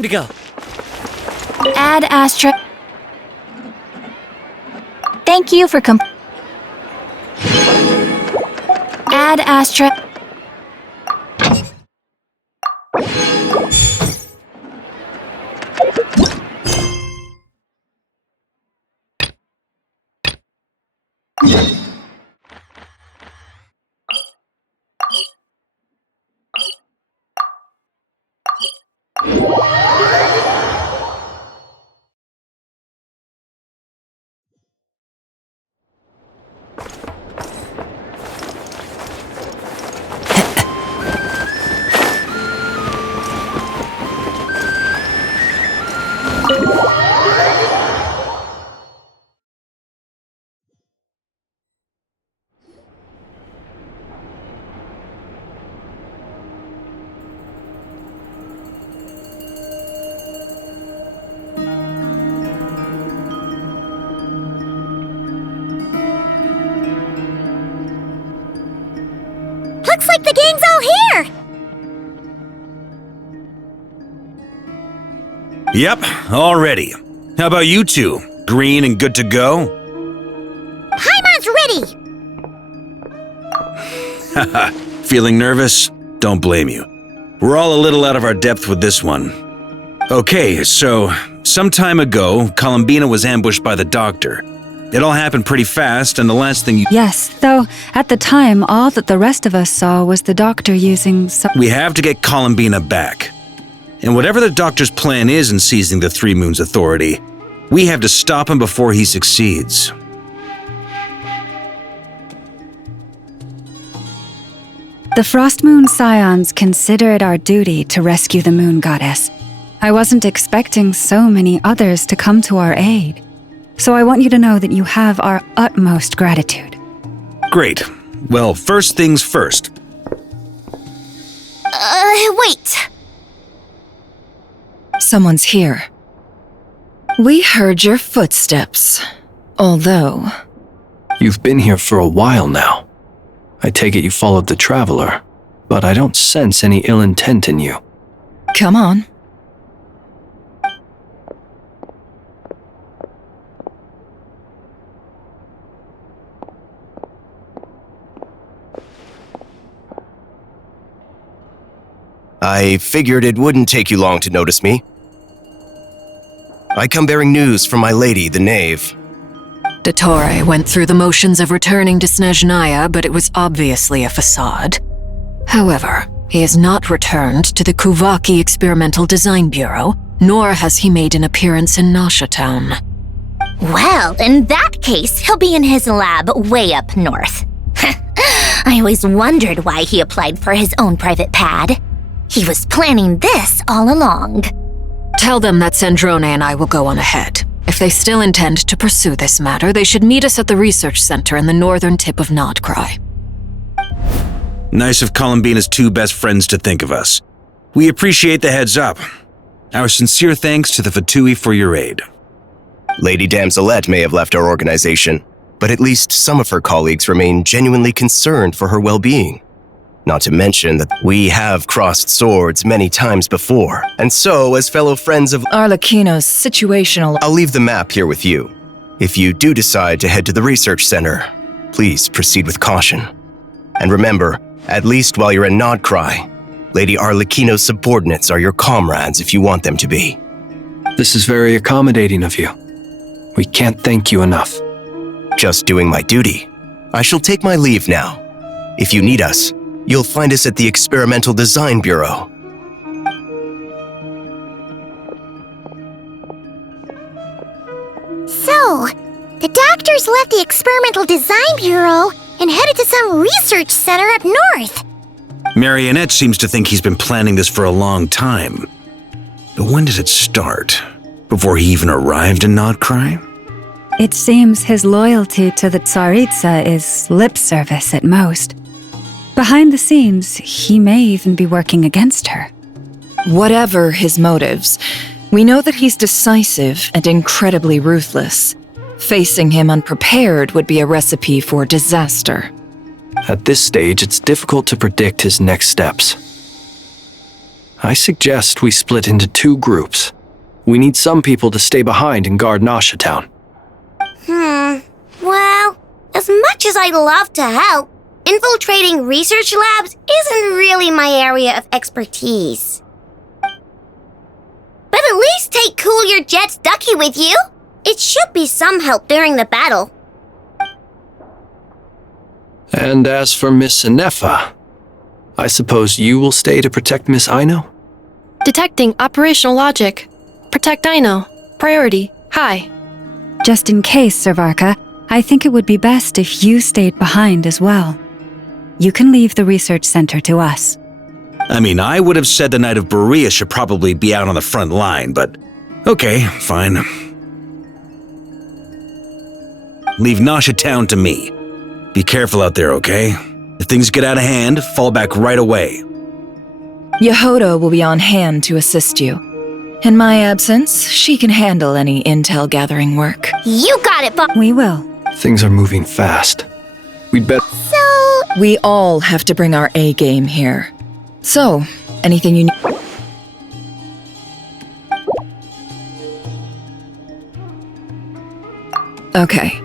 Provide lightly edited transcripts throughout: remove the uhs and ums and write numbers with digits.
Time to go. Add Astra. Thank you for Add Astra. Looks like the gang's all here! Yep, all ready. How about you two? Green and good to go? Paimon's ready! Haha, feeling nervous? Don't blame you. We're all a little out of our depth with this one. Okay, so, some time ago, Columbina was ambushed by the doctor. It all happened pretty fast, and the last thing you— Yes, though at the time, all that the rest of us saw was the doctor using some— We have to get Columbina back. And whatever the doctor's plan is in seizing the Three Moons Authority, we have to stop him before he succeeds. The Frost Moon Scions consider it our duty to rescue the Moon Goddess. I wasn't expecting so many others to come to our aid. So I want you to know that you have our utmost gratitude. Great. Well, first things first. Wait. Someone's here. We heard your footsteps. Although... You've been here for a while now. I take it you followed the Traveler, but I don't sense any ill intent in you. Come on. I figured it wouldn't take you long to notice me. I come bearing news from my lady, the Knave. Dottore went through the motions of returning to Snezhnaya, but it was obviously a facade. However, he has not returned to the Kuvaki Experimental Design Bureau, nor has he made an appearance in Nasha Town. Well, in that case, he'll be in his lab way up north. I always wondered why he applied for his own private pad. He was planning this all along. Tell them that Sandrone and I will go on ahead. If they still intend to pursue this matter, they should meet us at the research center in the northern tip of Nodcry. Nice of Columbina's two best friends to think of us. We appreciate the heads up. Our sincere thanks to the Fatui for your aid. Lady Damselette may have left our organization, but at least some of her colleagues remain genuinely concerned for her well-being. Not to mention that we have crossed swords many times before, and so, as fellow friends of Arlecchino's situational... I'll leave the map here with you. If you do decide to head to the research center, please proceed with caution. And remember, at least while you're in Nodcry, Lady Arlecchino's subordinates are your comrades if you want them to be. This is very accommodating of you. We can't thank you enough. Just doing my duty. I shall take my leave now. If you need us, you'll find us at the Experimental Design Bureau. So, the doctors left the Experimental Design Bureau and headed to some research center up north. Marionette seems to think he's been planning this for a long time. But when did it start? Before he even arrived in Nodcry? It seems his loyalty to the Tsaritsa is lip service at most. Behind the scenes, he may even be working against her. Whatever his motives, we know that he's decisive and incredibly ruthless. Facing him unprepared would be a recipe for disaster. At this stage, it's difficult to predict his next steps. I suggest we split into 2 groups. We need some people to stay behind and guard Nasha Town. Well, as much as I'd love to help, infiltrating research labs isn't really my area of expertise. But at least take Cool Your Jet's Ducky with you. It should be some help during the battle. And as for Miss Inefa, I suppose you will stay to protect Miss Aino? Detecting operational logic. Protect Aino. Priority. High. Just in case, Servarka, I think it would be best if you stayed behind as well. You can leave the research center to us. I mean, I would have said the Knight of Berea should probably be out on the front line, but okay, fine. Leave Nasha Town to me. Be careful out there, okay? If things get out of hand, fall back right away. Yehoda will be on hand to assist you. In my absence, she can handle any intel gathering work. You got it, Bob. We will. Things are moving fast. We'd better... We all have to bring our A game here. So, anything you need? Okay.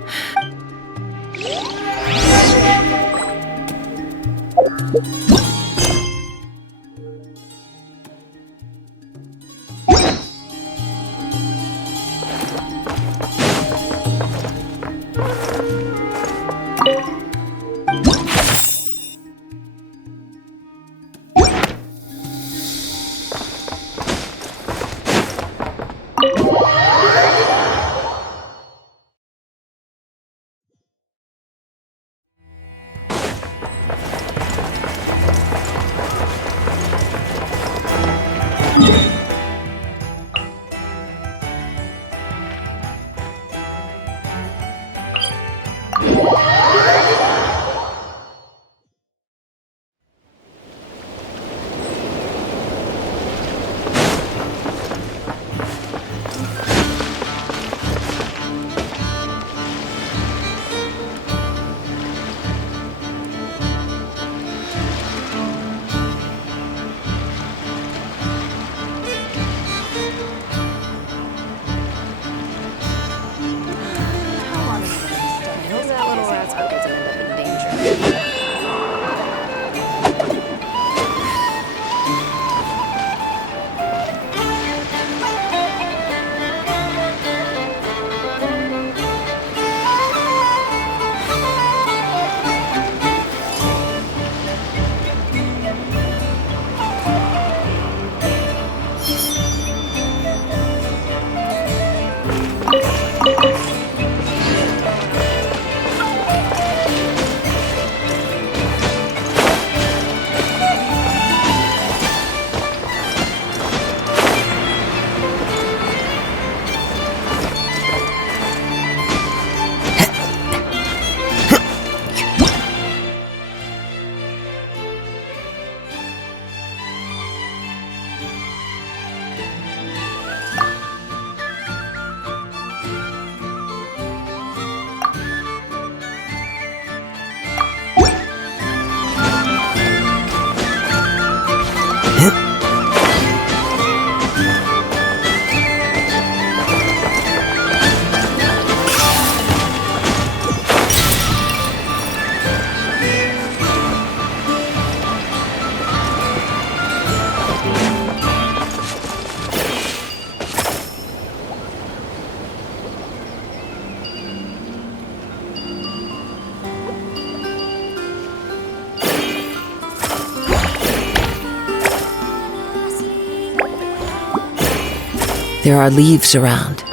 There are leaves around,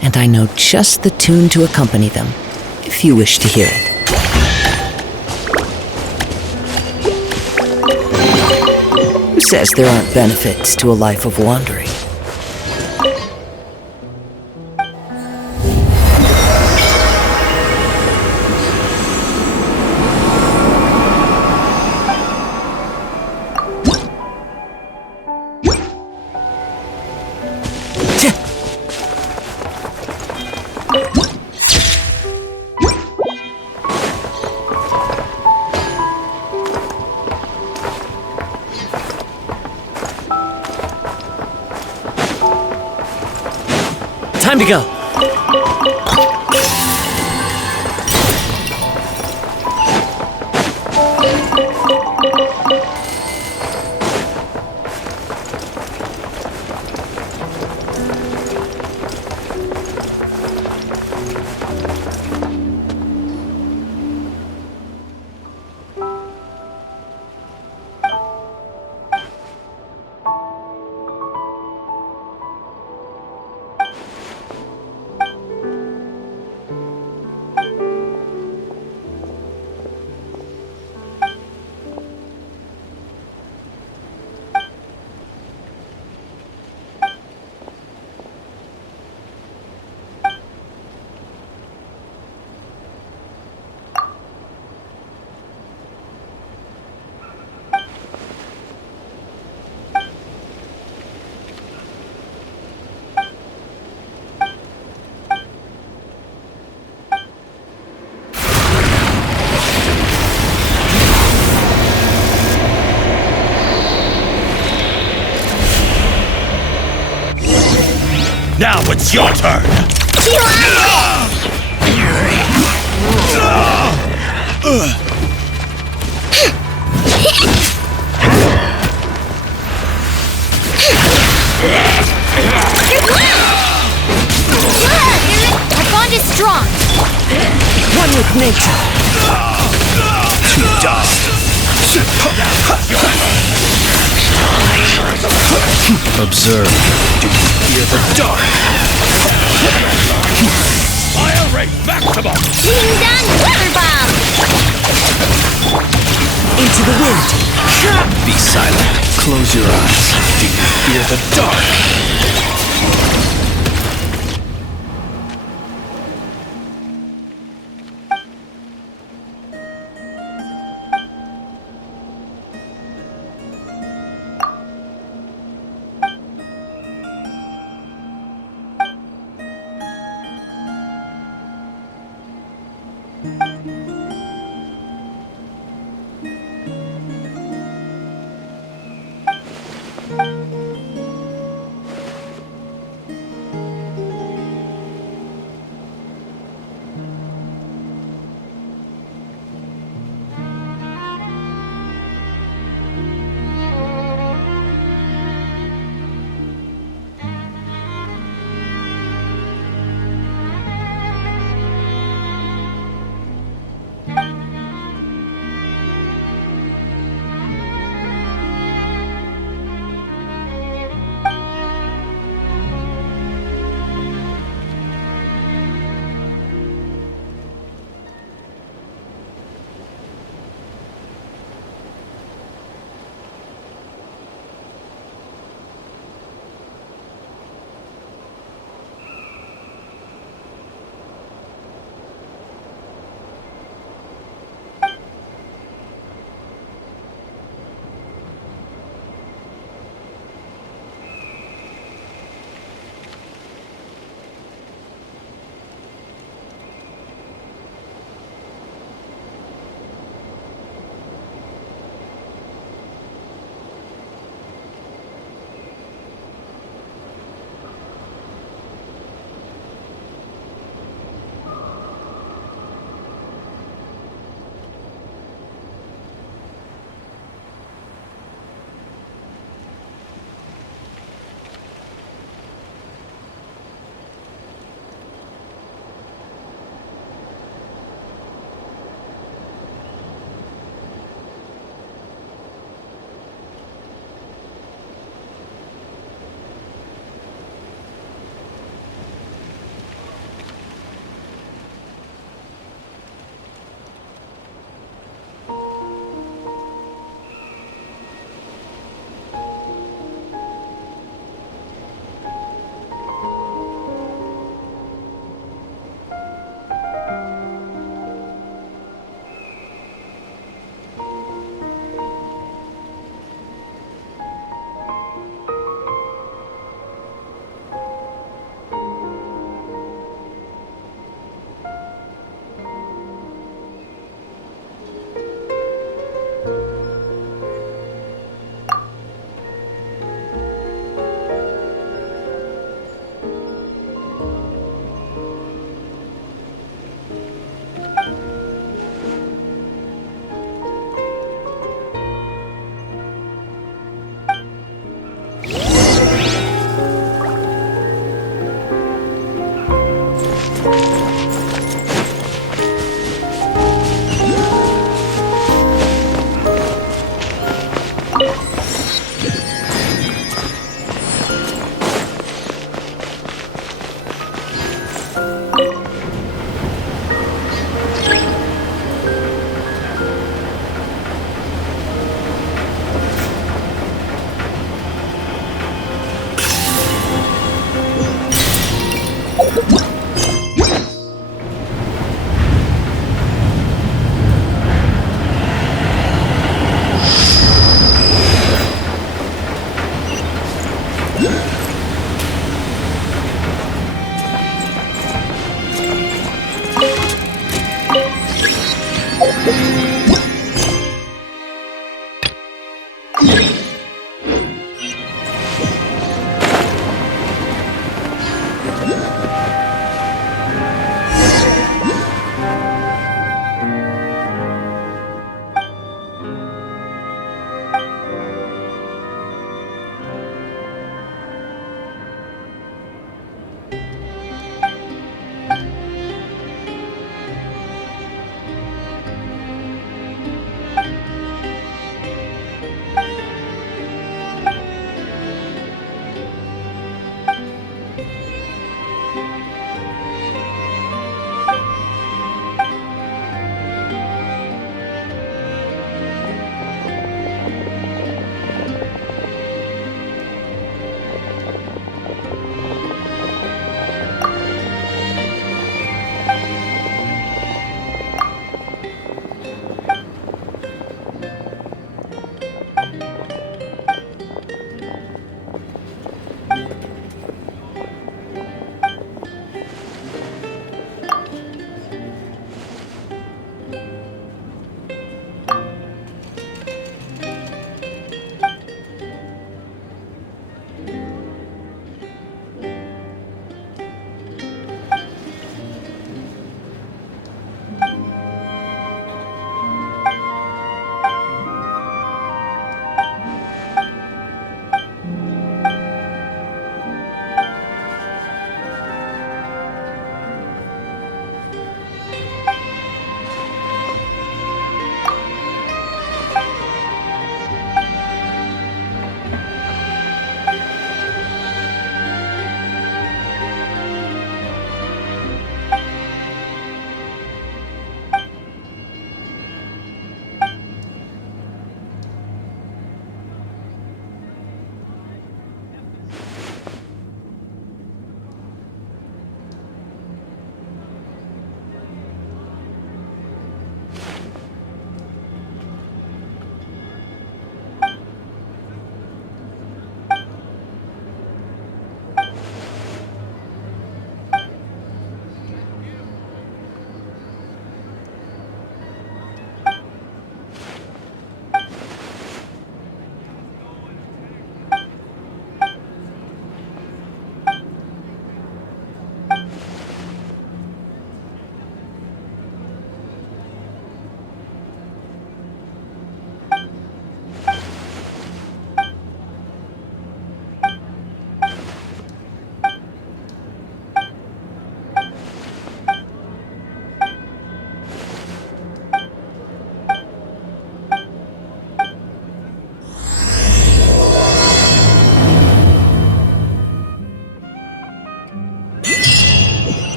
and I know just the tune to accompany them, if you wish to hear it. Who says there aren't benefits to a life of wandering? Time to go. Now it's your turn! Our bond is strong. One with nature. To dust. Observe. Do you fear the dark? Fire rate maximum! King Dun Weather Bomb. Into the wind. Be silent. Close your eyes. Do you fear the dark?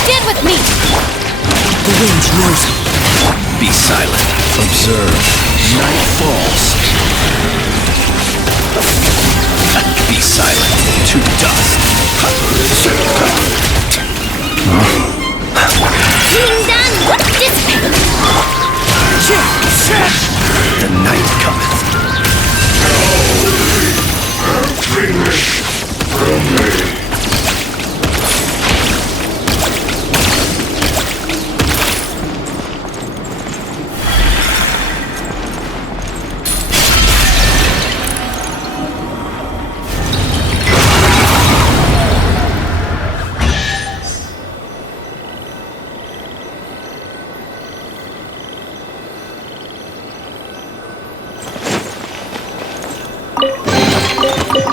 Stand with me! The wind knows me. Be silent. Observe. Night falls. Be silent. To dust. Being done, dissipate! The night cometh.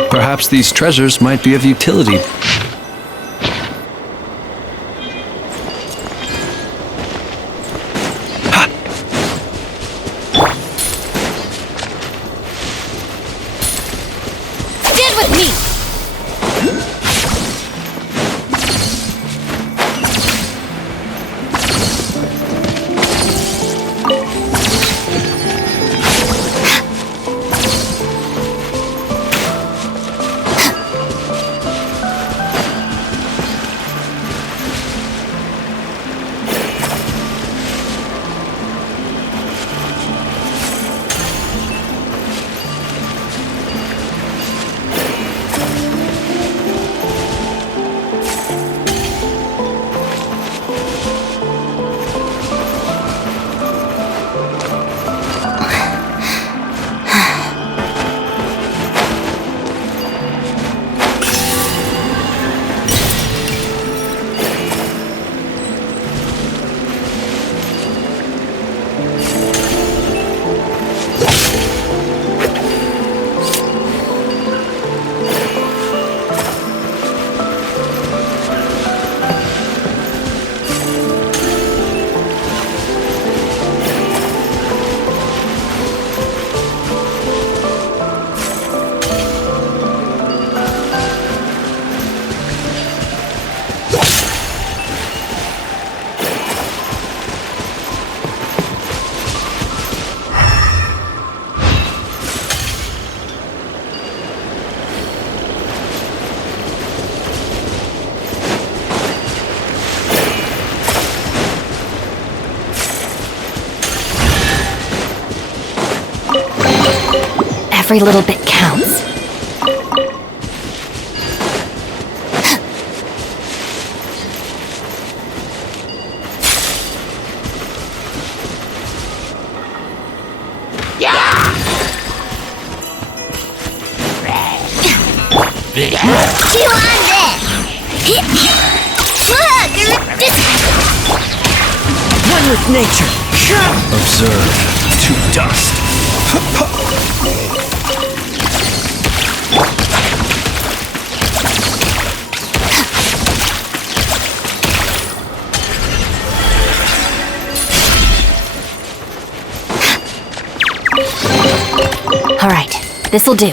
Perhaps these treasures might be of utility. Stand with me! Every little bit counts. Chew on this! Look! One with nature. Observe to dust. All right, this'll do.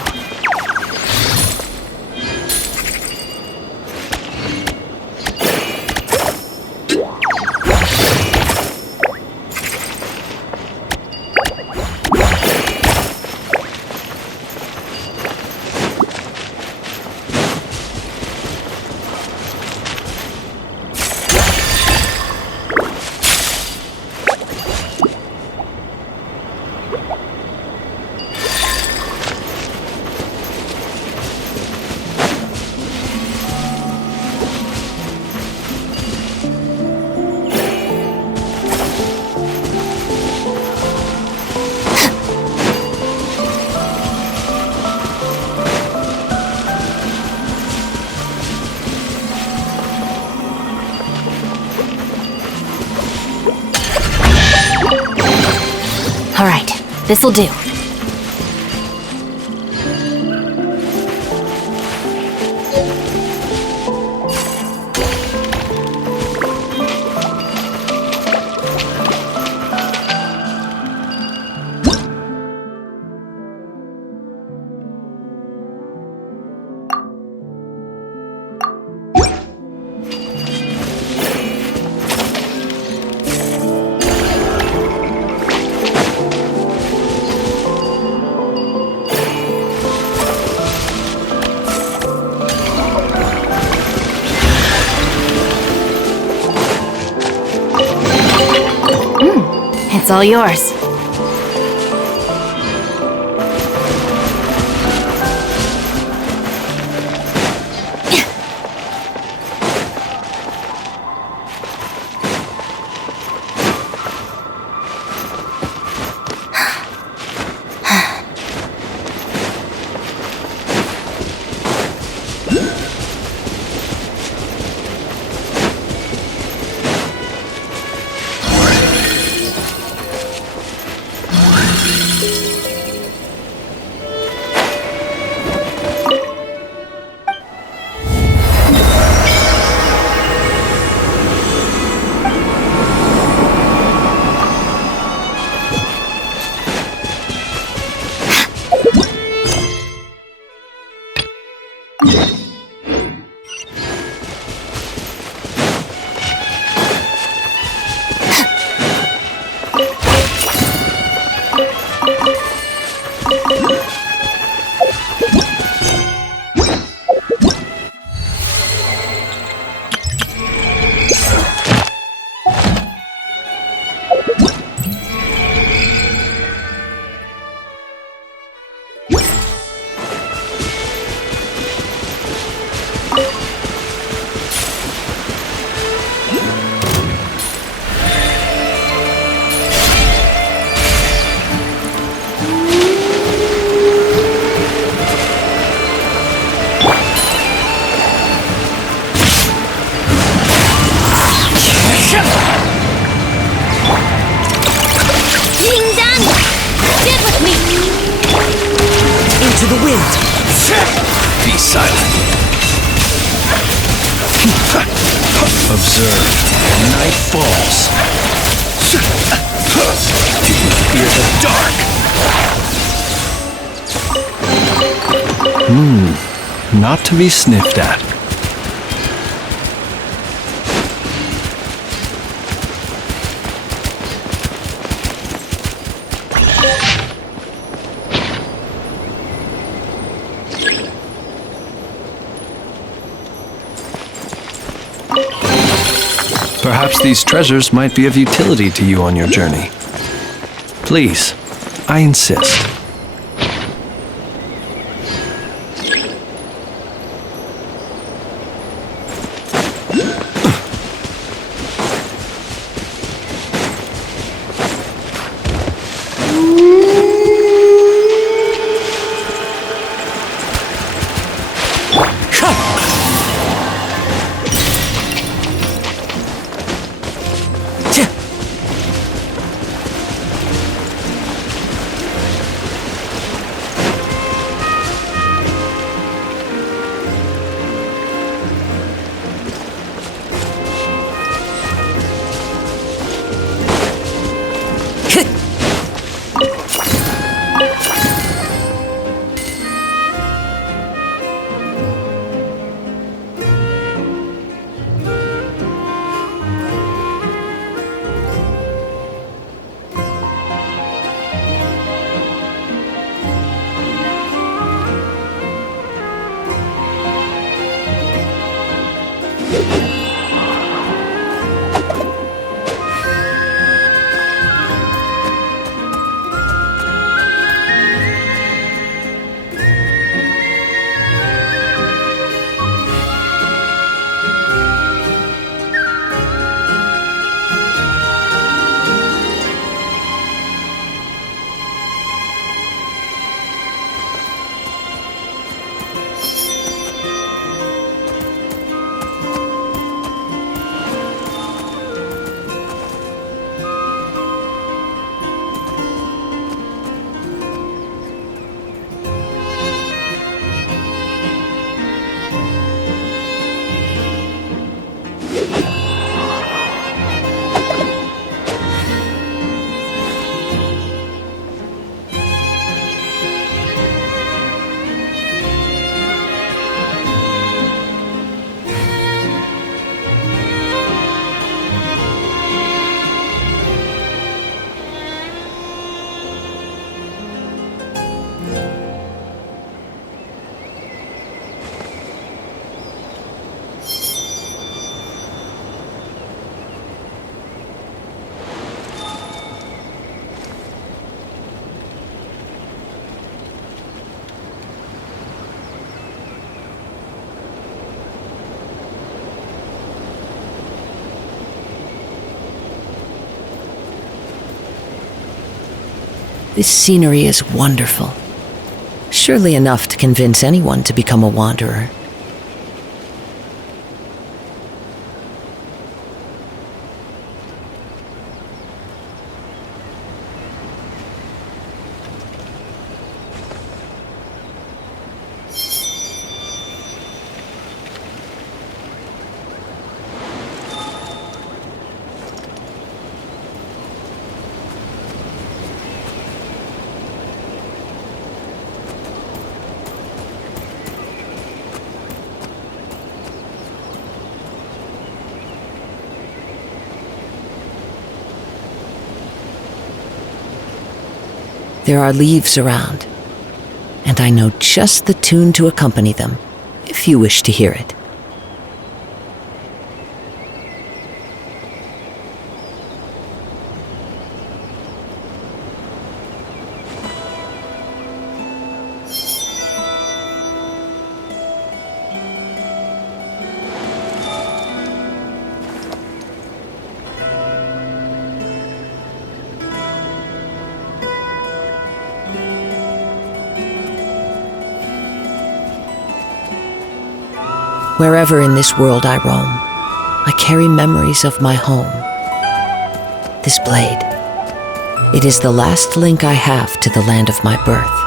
All right, this'll do. It's all yours. Be silent. Observe. Night falls. Do you fear the dark? Not to be sniffed at. Perhaps these treasures might be of utility to you on your journey. Please, I insist. This scenery is wonderful. Surely enough to convince anyone to become a wanderer. There are leaves around, and I know just the tune to accompany them, if you wish to hear it. Wherever in this world I roam, I carry memories of my home. This blade, it is the last link I have to the land of my birth.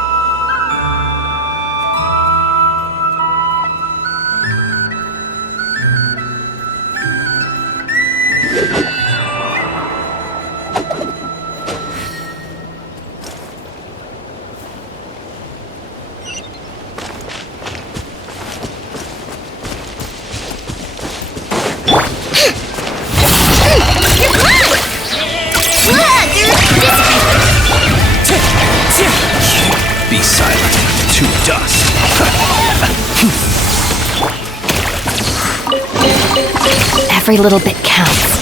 Be silent, to dust. Every little bit counts.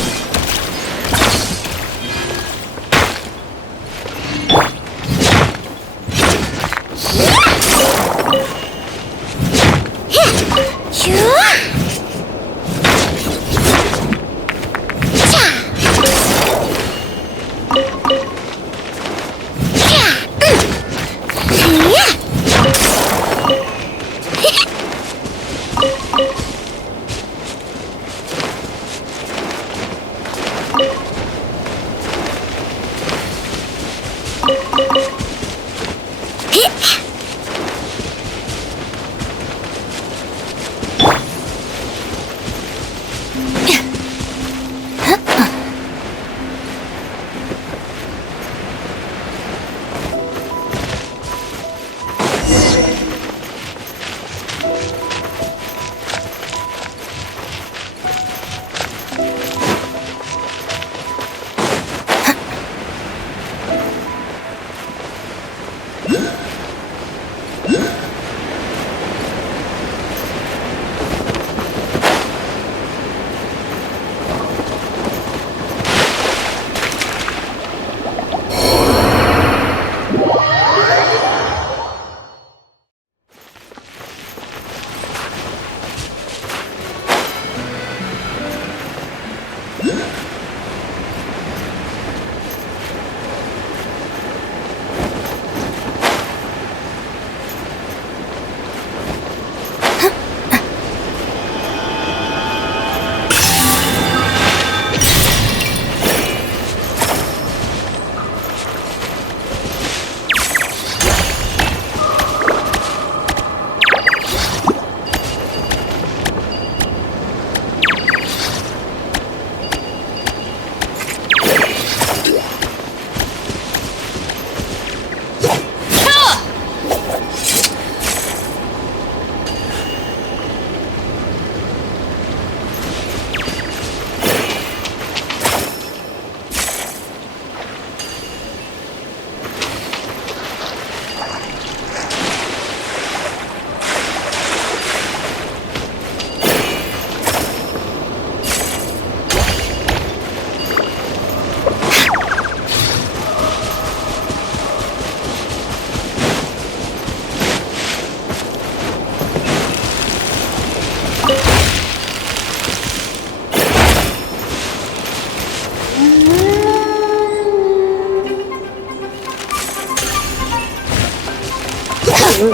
Stand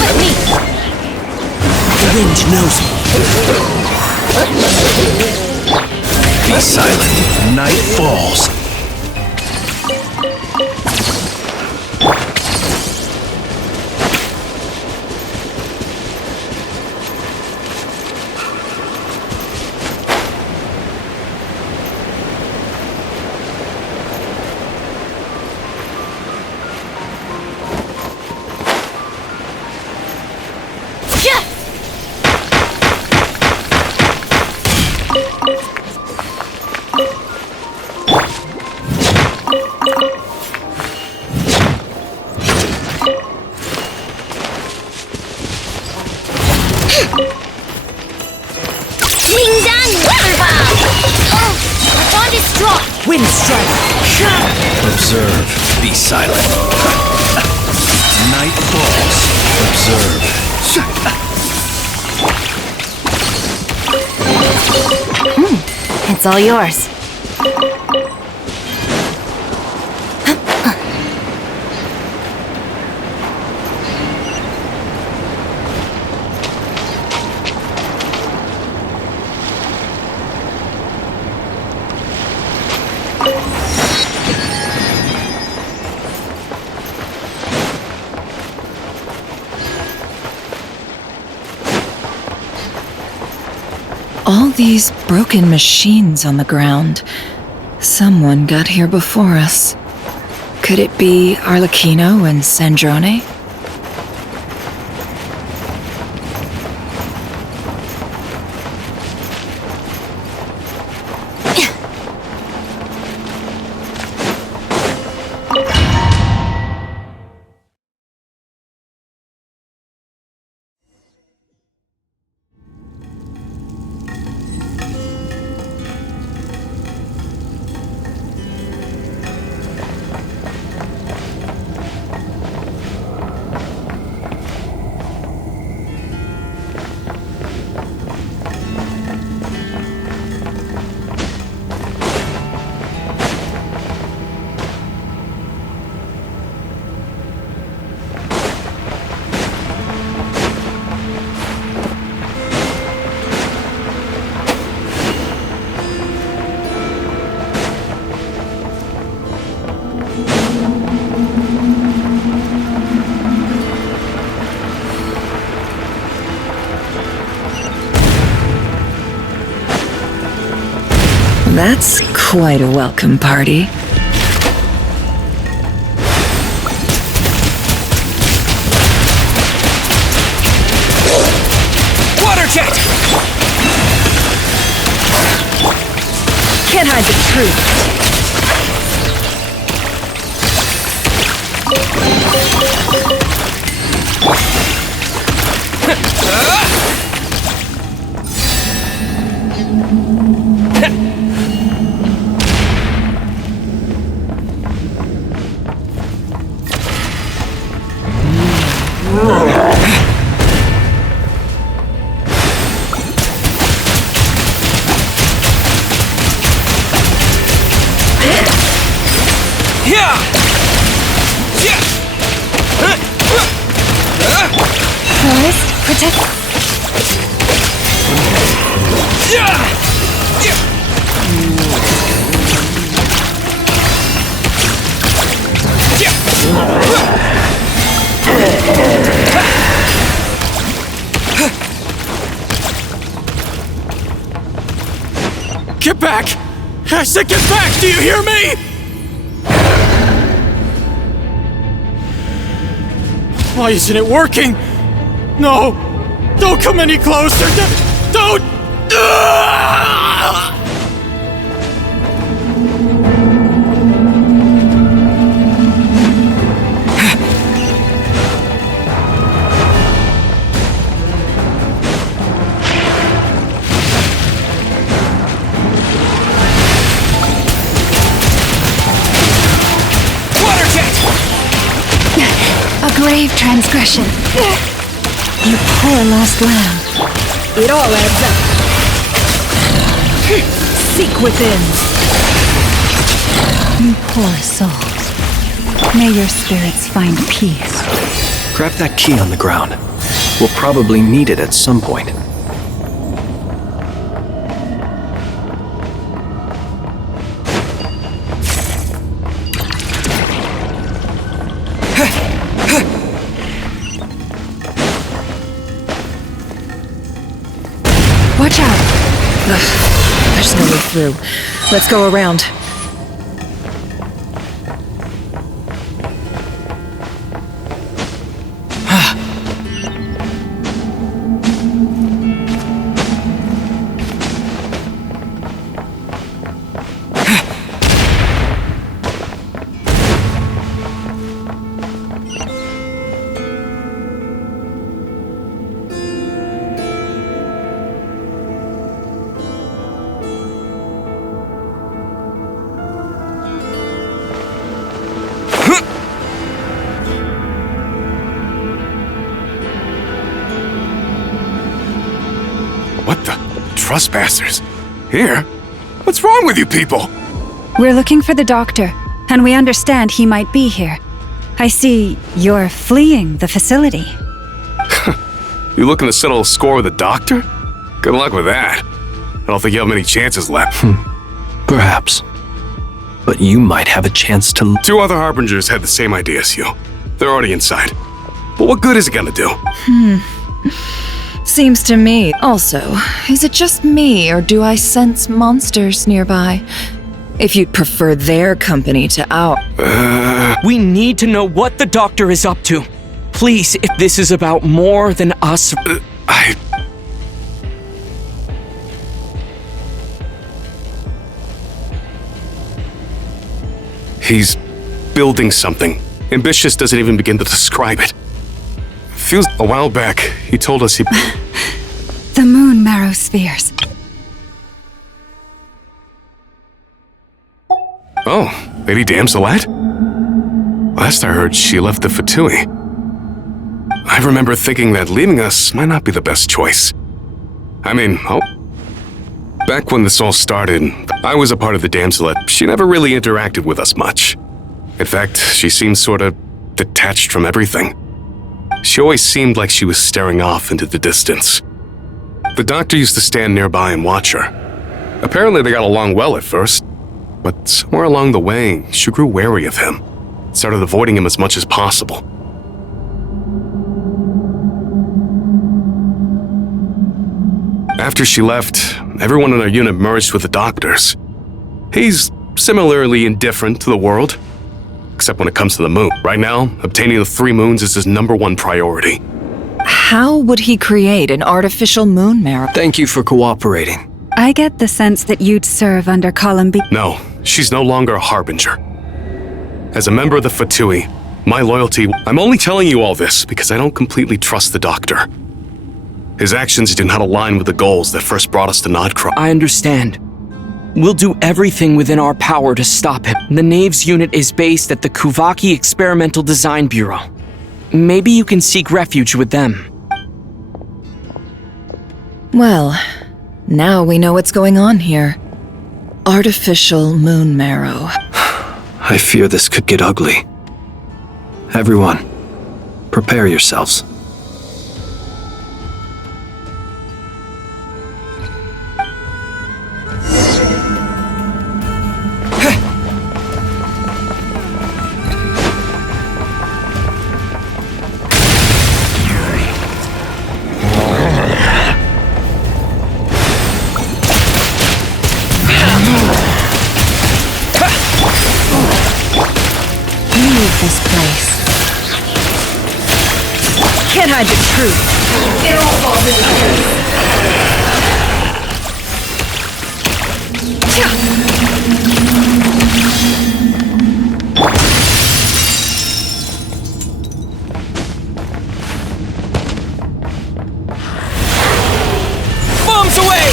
with me! The wind knows me. Be silent. Night falls. Wind strike! Observe. Be silent. Night falls. Observe. It's all yours. All these broken machines on the ground. Someone got here before us. Could it be Arlecchino and Sandrone? That's quite a welcome party. Water jet! Can't hide the truth. Forest, protect. Get back! I said get back! Do you hear me? Why isn't it working? No! Don't come any closer! Don't! A grave transgression. You poor lost lamb. It all adds up. Seek within. You poor souls. May your spirits find peace. Grab that key on the ground. We'll probably need it at some point. Watch out! Ugh, there's no way through. Let's go around. What the? Trespassers? Here? What's wrong with you people? We're looking for the doctor, and we understand he might be here. I see you're fleeing the facility. You looking to settle a score with the doctor? Good luck with that. I don't think you have many chances left. Perhaps. But you might have a chance to... 2 other Harbingers had the same idea as you. They're already inside. But what good is it gonna do? Seems to me. Also, is it just me, or do I sense monsters nearby? If you'd prefer their company to ours. We need to know what the doctor is up to. Please, if this is about more than us. He's building something. Ambitious doesn't even begin to describe it. Feels a while back, he told us he... The moon marrow spheres. Oh, Lady Damselette? Last I heard, she left the Fatui. I remember thinking that leaving us might not be the best choice. I mean, back when this all started, I was a part of the Damselette. She never really interacted with us much. In fact, she seemed sort of detached from everything. She always seemed like she was staring off into the distance. The doctor used to stand nearby and watch her. Apparently they got along well at first, but somewhere along the way, she grew wary of him. Started avoiding him as much as possible. After she left, everyone in our unit merged with the doctors. He's similarly indifferent to the world, except when it comes to the moon. Right now, obtaining the 3 moons is his #1 priority. How would he create an artificial moon marrow? Thank you for cooperating. I get the sense that you'd serve under Columbi. No, she's no longer a Harbinger. As a member of the Fatui, my loyalty... I'm only telling you all this because I don't completely trust the doctor. His actions do not align with the goals that first brought us to Nodcross. I understand. We'll do everything within our power to stop him. The Knaves unit is based at the Kuvaki Experimental Design Bureau. Maybe you can seek refuge with them. Well, now we know what's going on here. Artificial moon marrow. I fear this could get ugly. Everyone, prepare yourselves. This place. Can't hide the truth. It all falls into place. Bombs away!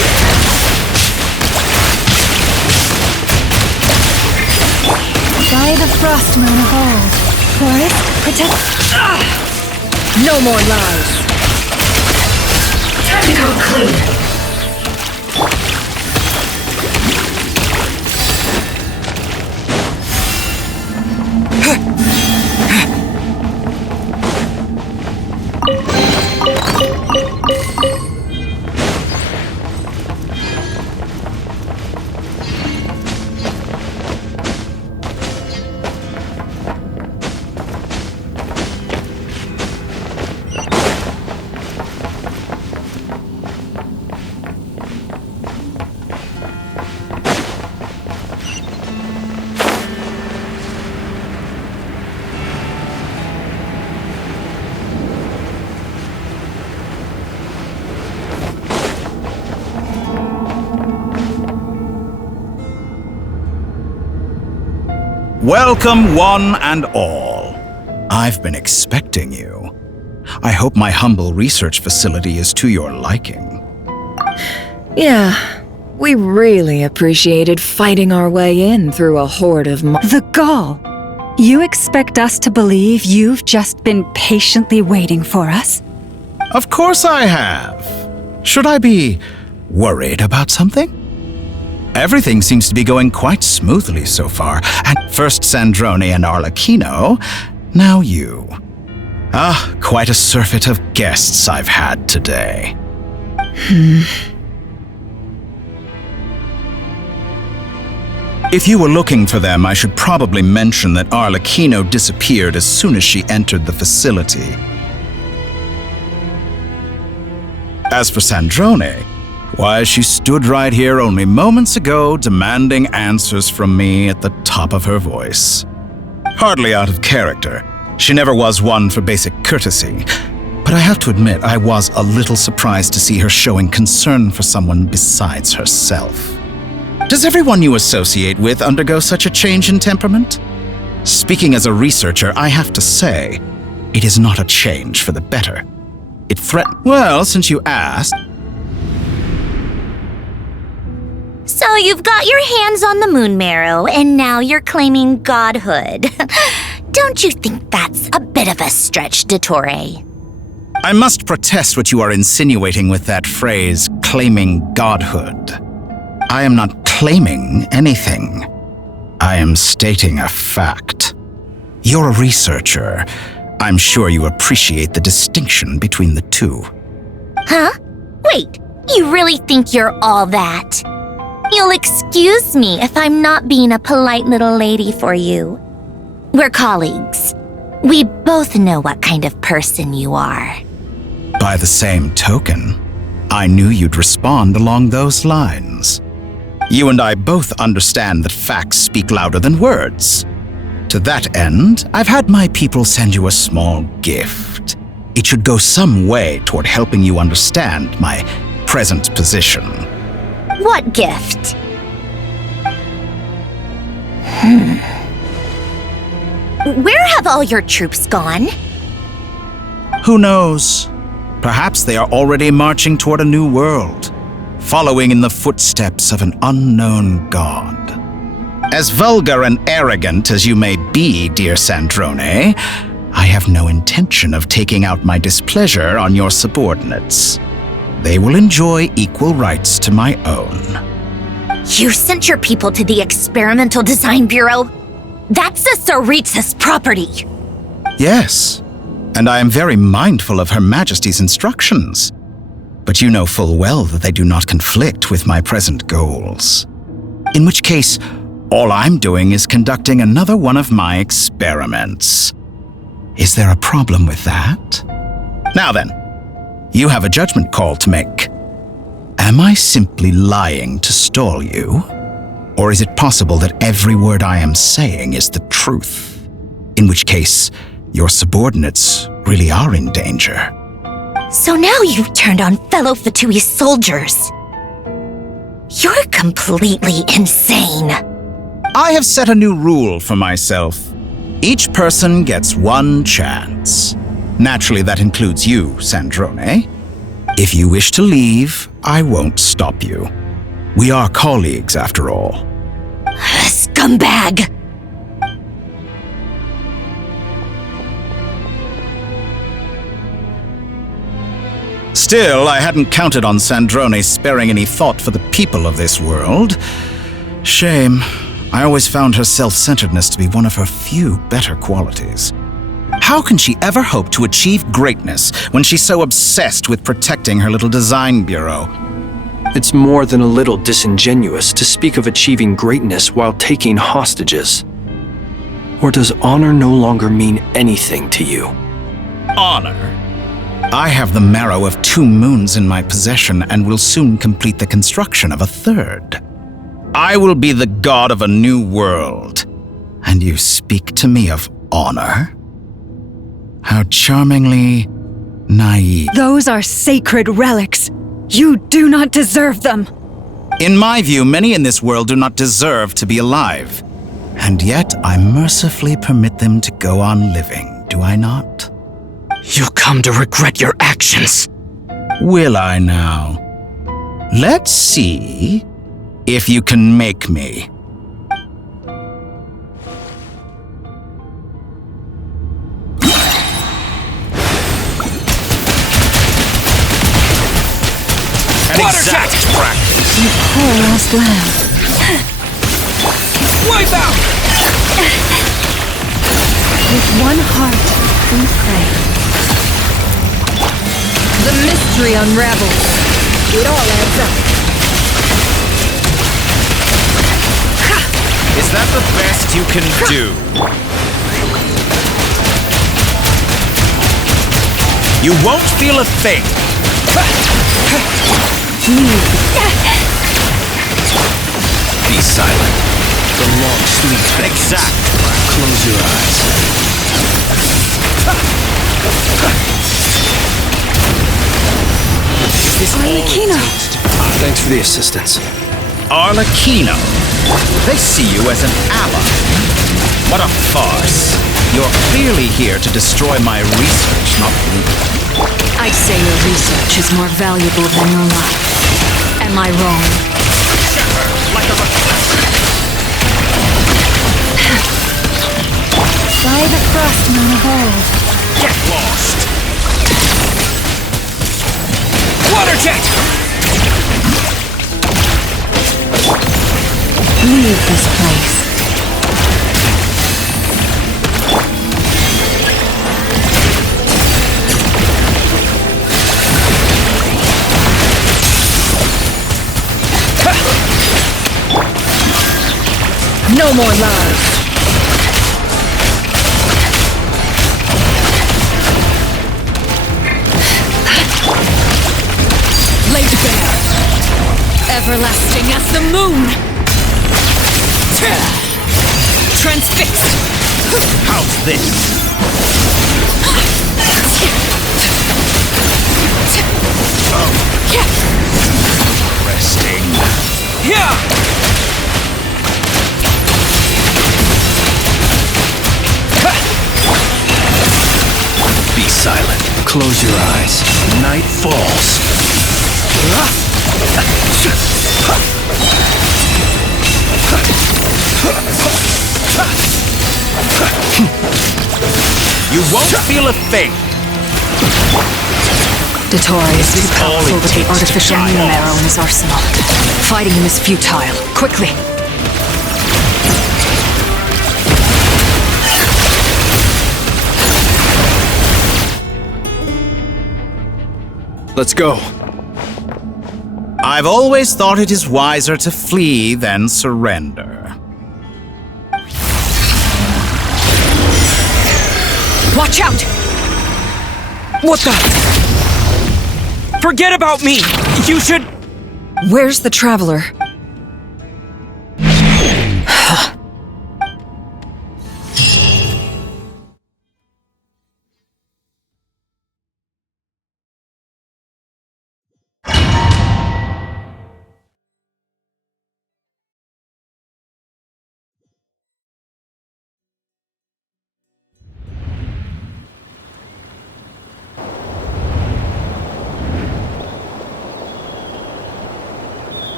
By the frost moon of old. Forest, protect... No more lies. Time to go clean. Welcome, one and all. I've been expecting you. I hope my humble research facility is to your liking. Yeah, we really appreciated fighting our way in through a horde of The gall! You expect us to believe you've just been patiently waiting for us? Of course I have. Should I be worried about something? Everything seems to be going quite smoothly so far. And first Sandrone and Arlecchino, now you. Quite a surfeit of guests I've had today. If you were looking for them, I should probably mention that Arlecchino disappeared as soon as she entered the facility. As for Sandrone, why, she stood right here only moments ago demanding answers from me at the top of her voice. Hardly out of character. She never was one for basic courtesy. But I have to admit, I was a little surprised to see her showing concern for someone besides herself. Does everyone you associate with undergo such a change in temperament? Speaking as a researcher, I have to say, it is not a change for the better. It Well, since you asked... So you've got your hands on the moon marrow, and now you're claiming godhood. Don't you think that's a bit of a stretch, Dottore? I must protest what you are insinuating with that phrase, claiming godhood. I am not claiming anything. I am stating a fact. You're a researcher. I'm sure you appreciate the distinction between the two. Huh? Wait, you really think you're all that? You'll excuse me if I'm not being a polite little lady for you. We're colleagues. We both know what kind of person you are. By the same token, I knew you'd respond along those lines. You and I both understand that facts speak louder than words. To that end, I've had my people send you a small gift. It should go some way toward helping you understand my present position. What gift? Where have all your troops gone? Who knows? Perhaps they are already marching toward a new world, following in the footsteps of an unknown god. As vulgar and arrogant as you may be, dear Sandrone, I have no intention of taking out my displeasure on your subordinates. They will enjoy equal rights to my own. You sent your people to the Experimental Design Bureau? That's a Tsaritsa's property. Yes, and I am very mindful of Her Majesty's instructions. But you know full well that they do not conflict with my present goals. In which case, all I'm doing is conducting another one of my experiments. Is there a problem with that? Now then, you have a judgment call to make. Am I simply lying to stall you? Or is it possible that every word I am saying is the truth? In which case, your subordinates really are in danger. So now you've turned on fellow Fatui soldiers. You're completely insane. I have set a new rule for myself. Each person gets one chance. Naturally, that includes you, Sandrone. If you wish to leave, I won't stop you. We are colleagues, after all. Scumbag! Still, I hadn't counted on Sandrone sparing any thought for the people of this world. Shame. I always found her self-centeredness to be one of her few better qualities. How can she ever hope to achieve greatness when she's so obsessed with protecting her little design bureau? It's more than a little disingenuous to speak of achieving greatness while taking hostages. Or does honor no longer mean anything to you? Honor? I have the marrow of 2 moons in my possession and will soon complete the construction of a 3rd. I will be the god of a new world. And you speak to me of honor? How charmingly naive. Those are sacred relics. You do not deserve them. In my view, many in this world do not deserve to be alive. And yet I mercifully permit them to go on living, do I not? You'll come to regret your actions. Will I now? Let's see if you can make me. Water attack! You poor lost lamb. Wipe out! With one heart, we pray. The mystery unravels. It all adds up. Is that the best you can do? You won't feel a thing. Be silent. The long sleep. Exact. Close your eyes. Is this all it Arlecchino. takes to- Thanks for the assistance. Arlecchino. They see you as an ally. What a farce. You're clearly here to destroy my research, not loot. I'd say your research is more valuable than your life. Am I wrong? Shatter like a reflection. By the Frostmoon of old. Get lost. Water jet! Leave this place. No more lies. Laid bare. Everlasting as the moon. Transfixed. How's this? Resting. Yeah! Be silent. Close your eyes. Night falls. You won't feel a thing. Dottore is too all powerful it with the takes to artificial die moon off. arrow in his arsenal. Fighting him is futile. Quickly! Let's go. I've always thought it is wiser to flee than surrender. Watch out! What the? Forget about me! You should... Where's the traveler?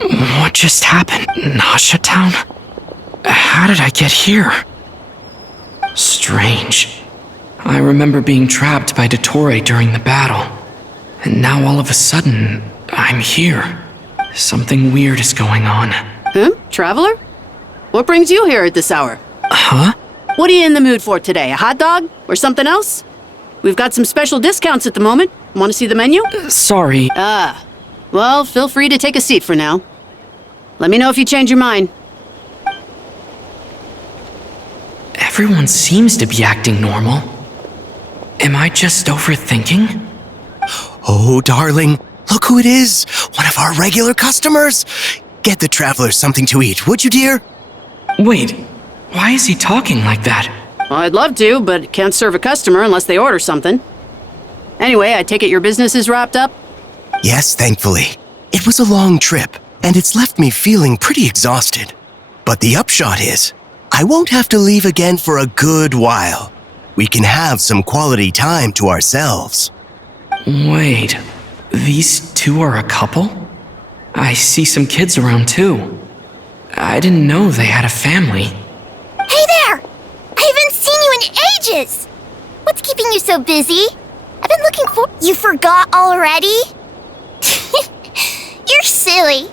What just happened? Nasha Town? How did I get here? Strange. I remember being trapped by Dottore during the battle. And now all of a sudden, I'm here. Something weird is going on. Huh? Traveler? What brings you here at this hour? Huh? What are you in the mood for today? A hot dog? Or something else? We've got some special discounts at the moment. Want to see the menu? Sorry. Ah. Well, feel free to take a seat for now. Let me know if you change your mind. Everyone seems to be acting normal. Am I just overthinking? Oh, darling, look who it is. One of our regular customers. Get the traveler something to eat, would you, dear? Wait, why is he talking like that? Well, I'd love to, but can't serve a customer unless they order something. Anyway, I take it your business is wrapped up? Yes, thankfully. It was a long trip, and it's left me feeling pretty exhausted. But the upshot is, I won't have to leave again for a good while. We can have some quality time to ourselves. Wait, these two are a couple? I see some kids around too. I didn't know they had a family. Hey there! I haven't seen you in ages! What's keeping you so busy? I've been looking for... You forgot already? You're silly.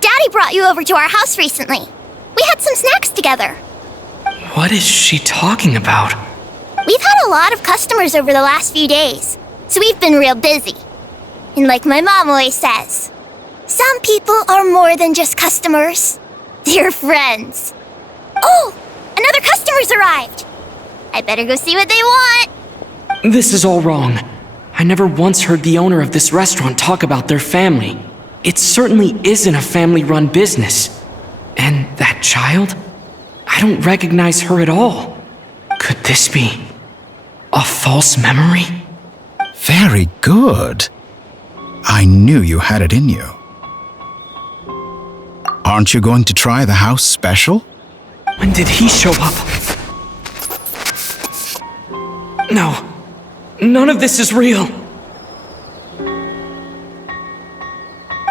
Daddy brought you over to our house recently. We had some snacks together. What is she talking about? We've had a lot of customers over the last few days, so we've been real busy. And like my mom always says, some people are more than just customers. They're friends. Oh, another customer's arrived. I better go see what they want. This is all wrong. I never once heard the owner of this restaurant talk about their family. It certainly isn't a family-run business. And that child? I don't recognize her at all. Could this be a false memory? Very good. I knew you had it in you. Aren't you going to try the house special? When did he show up? No. None of this is real.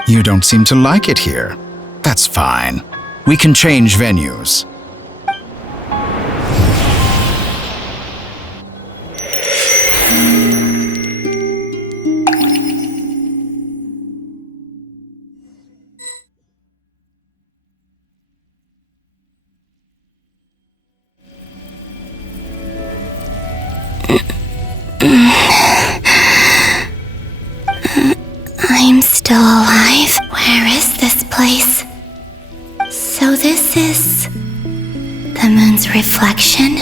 You don't seem to like it here. That's fine. We can change venues. I'm still alive. Where is this place? So this is the moon's reflection?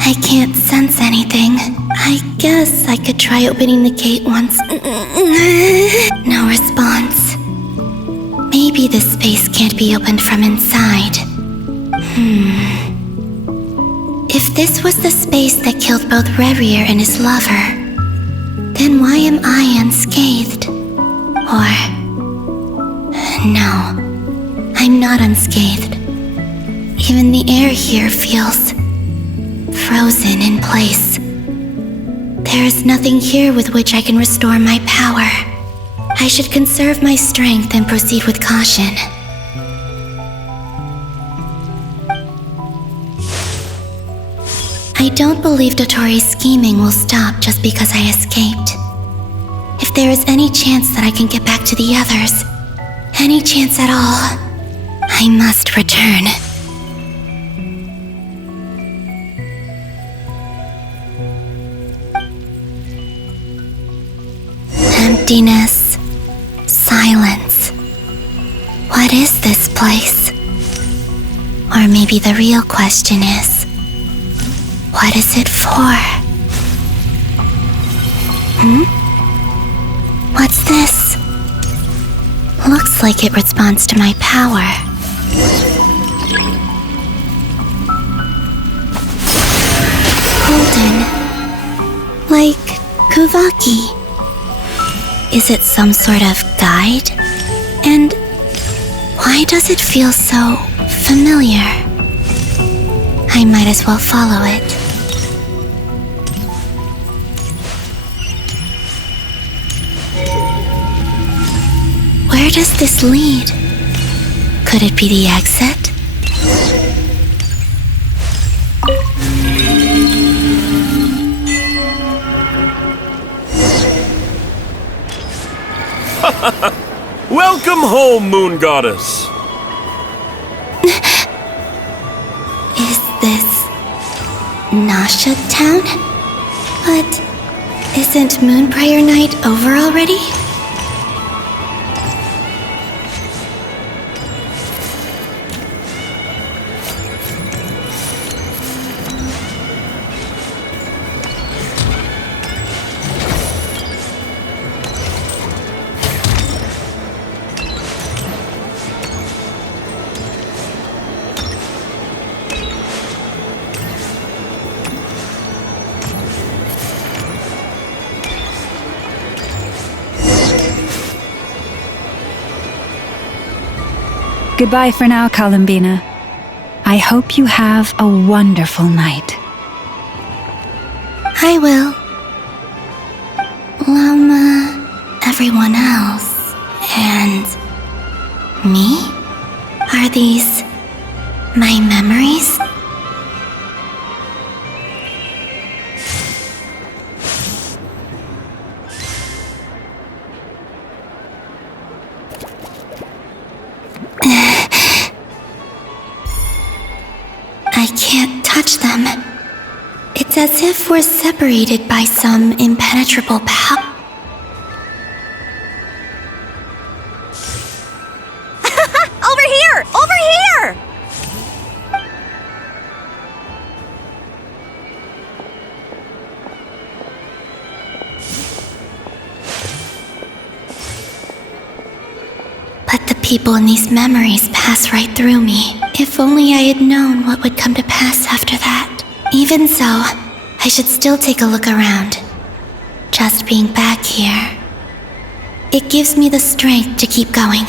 I can't sense anything. I guess I could try opening the gate once. No response. Maybe this space can't be opened from inside. If this was the space that killed both Revier and his lover, then why am I unscathed? Or... no, I'm not unscathed. Even the air here feels frozen in place. There is nothing here with which I can restore my power. I should conserve my strength and proceed with caution. I don't believe Dotori's scheming will stop just because I escaped. If there is any chance that I can get back to the others, any chance at all, I must return. Emptiness, silence. What is this place? Or maybe the real question is, what is it for? What's this? Looks like it responds to my power. Golden. Like Kuvaki. Is it some sort of guide? And why does it feel so familiar? I might as well follow it. Where does this lead? Could it be the exit? Welcome home, Moon Goddess! Is this Nasha Town? But isn't Moonbriar Night over already? Goodbye for now, Columbina. I hope you have a wonderful night. I will. Everyone else. And me? Are these my memories? I can't touch them. It's as if we're separated by some impenetrable power. Over here! Over here! But the people in these memories pass right through me. If only I had known what would come to pass after that. Even so, I should still take a look around. Just being back here, it gives me the strength to keep going.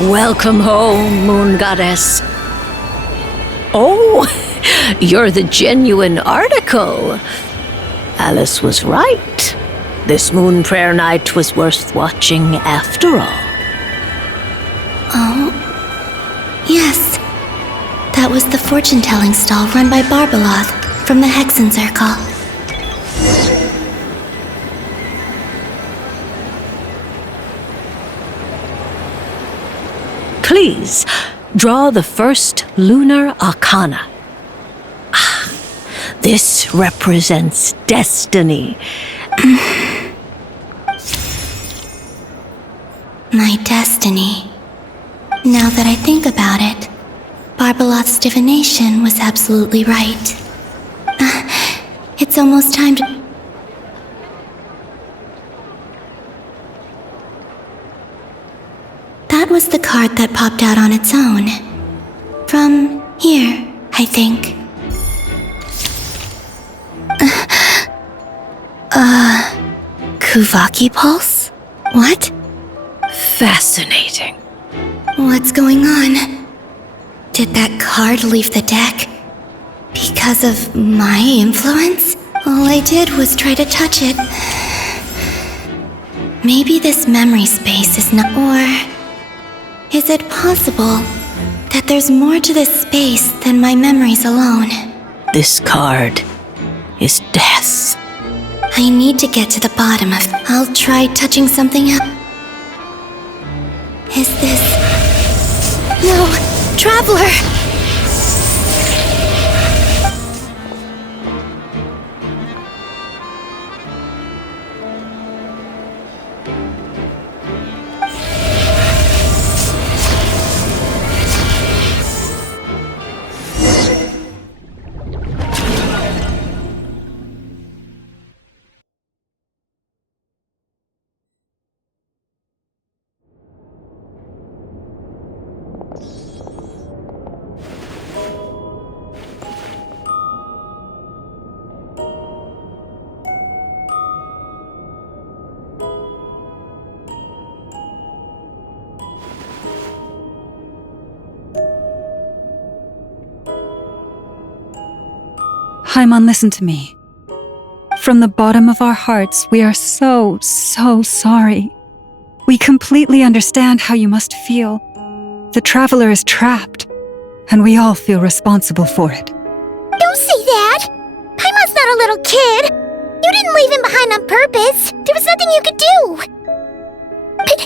Welcome home, Moon Goddess. Oh, you're the genuine article. Alice was right. This moon prayer night was worth watching after all. Oh, yes. That was the fortune-telling stall run by Barbeloth from the Hexen Circle. Please, draw the first lunar arcana. This represents destiny. My destiny. Now that I think about it, Barbeloth's divination was absolutely right. It's almost time to... That was the card that popped out on its own. From here, I think. Kuvaki Pulse? What? Fascinating. What's going on? Did that card leave the deck? Because of my influence? All I did was try to touch it. Maybe this memory space is not... Or... is it possible that there's more to this space than my memories alone? This card is death. I need to get to the bottom of... I'll try touching something else. Is this... No! Traveler! Haimon, listen to me. From the bottom of our hearts, we are so sorry. We completely understand how you must feel. The traveler is trapped, and we all feel responsible for it. Don't say that! Paimon's not a little kid! You didn't leave him behind on purpose! There was nothing you could do! But...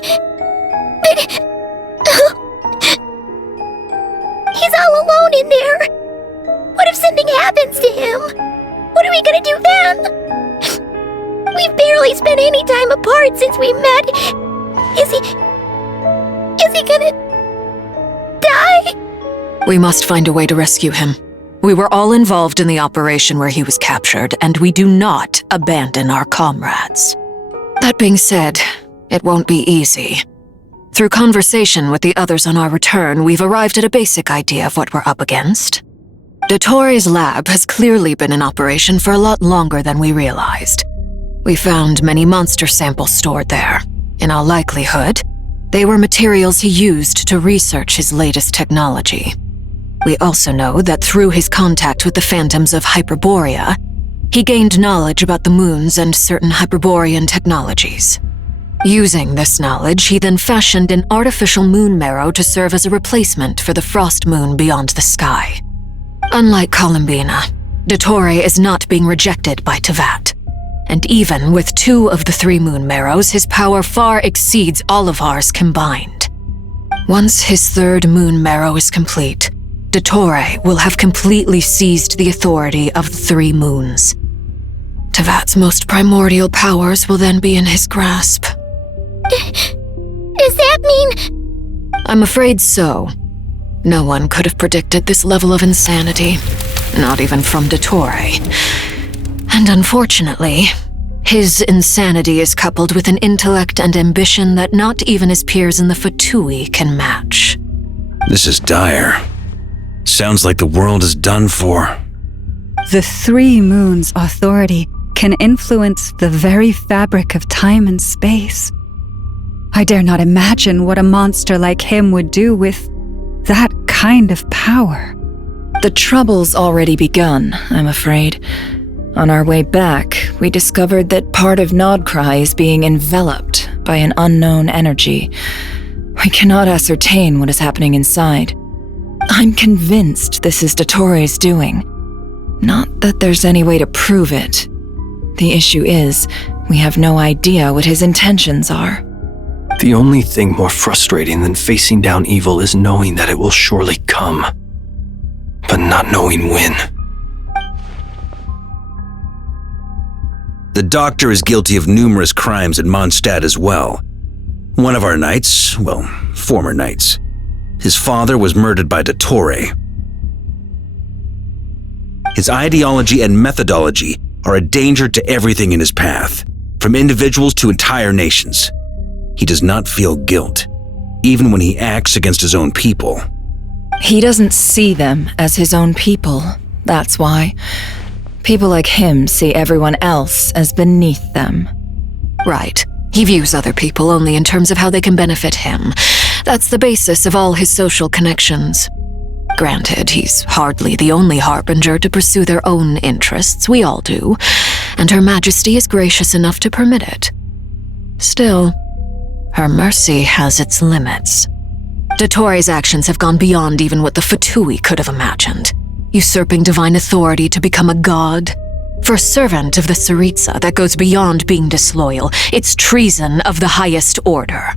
barely spent any time apart since we met. Is he gonna die? We must find a way to rescue him. We were all involved in the operation where he was captured, and we do not abandon our comrades. That being said, it won't be easy. Through conversation with the others on our return, we've arrived at a basic idea of what we're up against. Dottore's lab has clearly been in operation for a lot longer than we realized. We found many monster samples stored there. In all likelihood, they were materials he used to research his latest technology. We also know that through his contact with the phantoms of Hyperborea, he gained knowledge about the moons and certain Hyperborean technologies. Using this knowledge, he then fashioned an artificial moon marrow to serve as a replacement for the frost moon beyond the sky. Unlike Columbina, Dottore is not being rejected by Tevat. And even with 2 of the 3 moon marrows, his power far exceeds all of ours combined. Once his 3rd moon marrow is complete, Dottore will have completely seized the authority of the 3 moons. Tevat's most primordial powers will then be in his grasp. Does that mean... I'm afraid so. No one could have predicted this level of insanity, not even from Dottore. And unfortunately, his insanity is coupled with an intellect and ambition that not even his peers in the Fatui can match. This is dire. Sounds like the world is done for. The 3 moons' authority can influence the very fabric of time and space. I dare not imagine what a monster like him would do with that kind of power. The trouble's already begun, I'm afraid. On our way back, we discovered that part of Nodcry is being enveloped by an unknown energy. We cannot ascertain what is happening inside. I'm convinced this is Dottore's doing. Not that there's any way to prove it. The issue is, we have no idea what his intentions are. The only thing more frustrating than facing down evil is knowing that it will surely come, but not knowing when. The doctor is guilty of numerous crimes at Mondstadt as well. One of our knights, well, former knights, his father was murdered by Dottore. His ideology and methodology are a danger to everything in his path, from individuals to entire nations. He does not feel guilt, even when he acts against his own people. He doesn't see them as his own people, that's why. People like him see everyone else as beneath them. Right. He views other people only in terms of how they can benefit him. That's the basis of all his social connections. Granted, he's hardly the only harbinger to pursue their own interests. We all do. And Her Majesty is gracious enough to permit it. Still, her mercy has its limits. Dottore's actions have gone beyond even what the Fatui could have imagined. Usurping divine authority to become a god. For a servant of the Tsaritsa, that goes beyond being disloyal. It's treason of the highest order.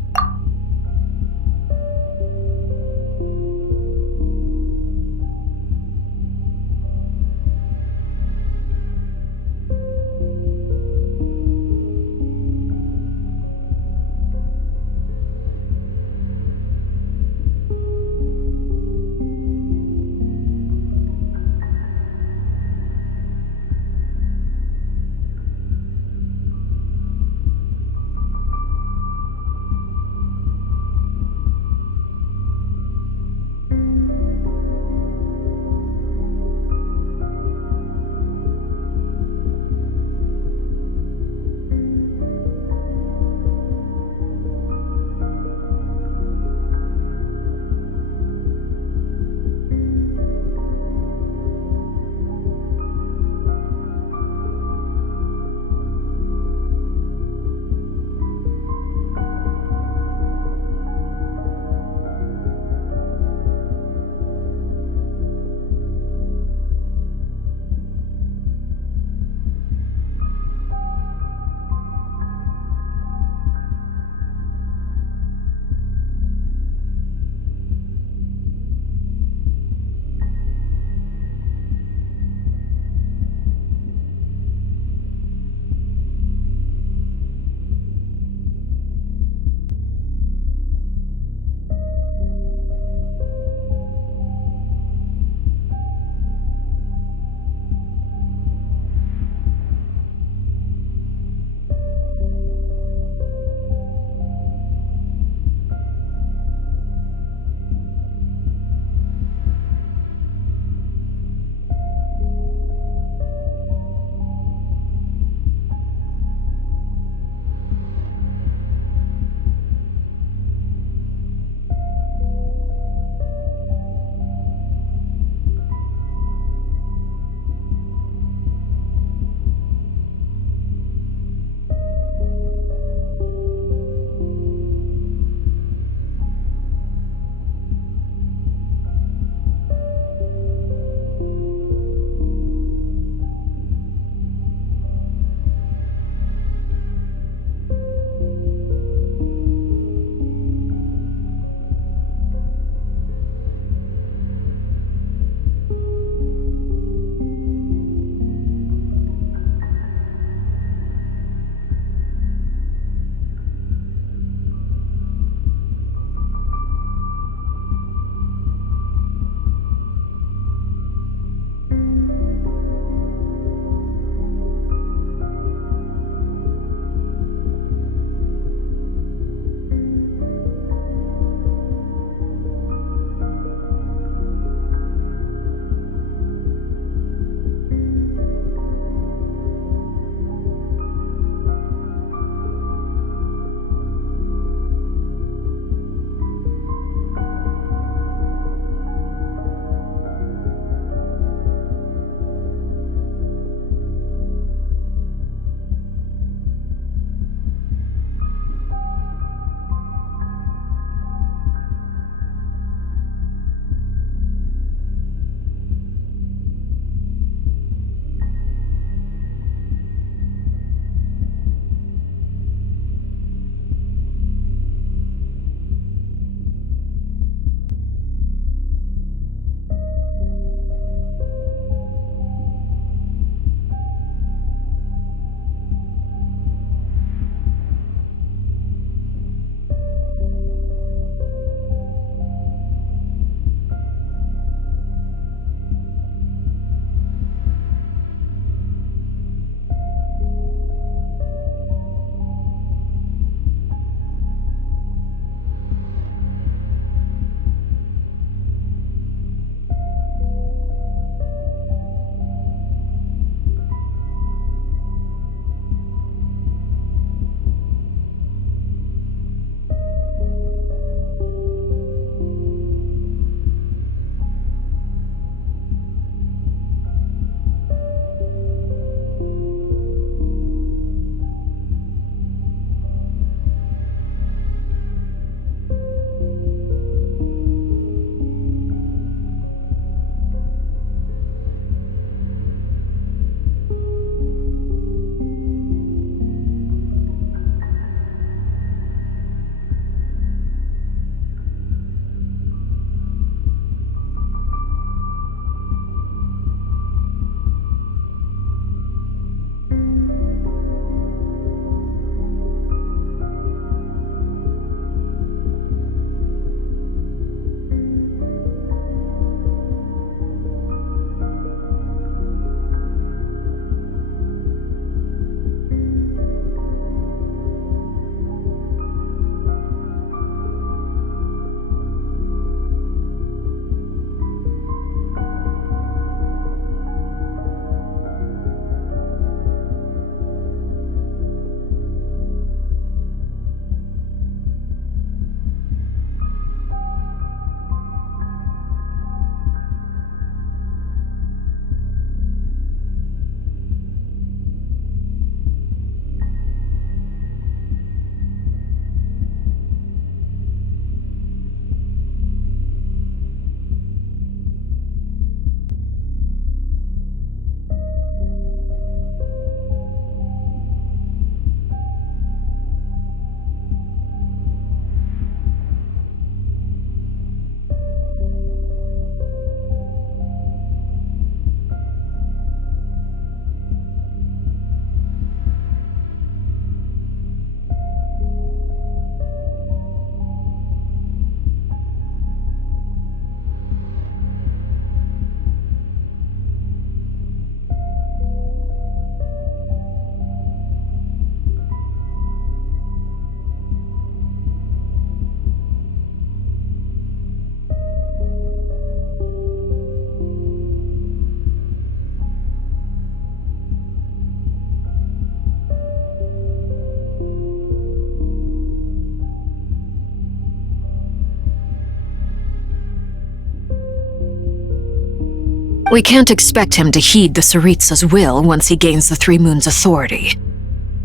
We can't expect him to heed the Tsaritsa's will once he gains the Three Moons' authority.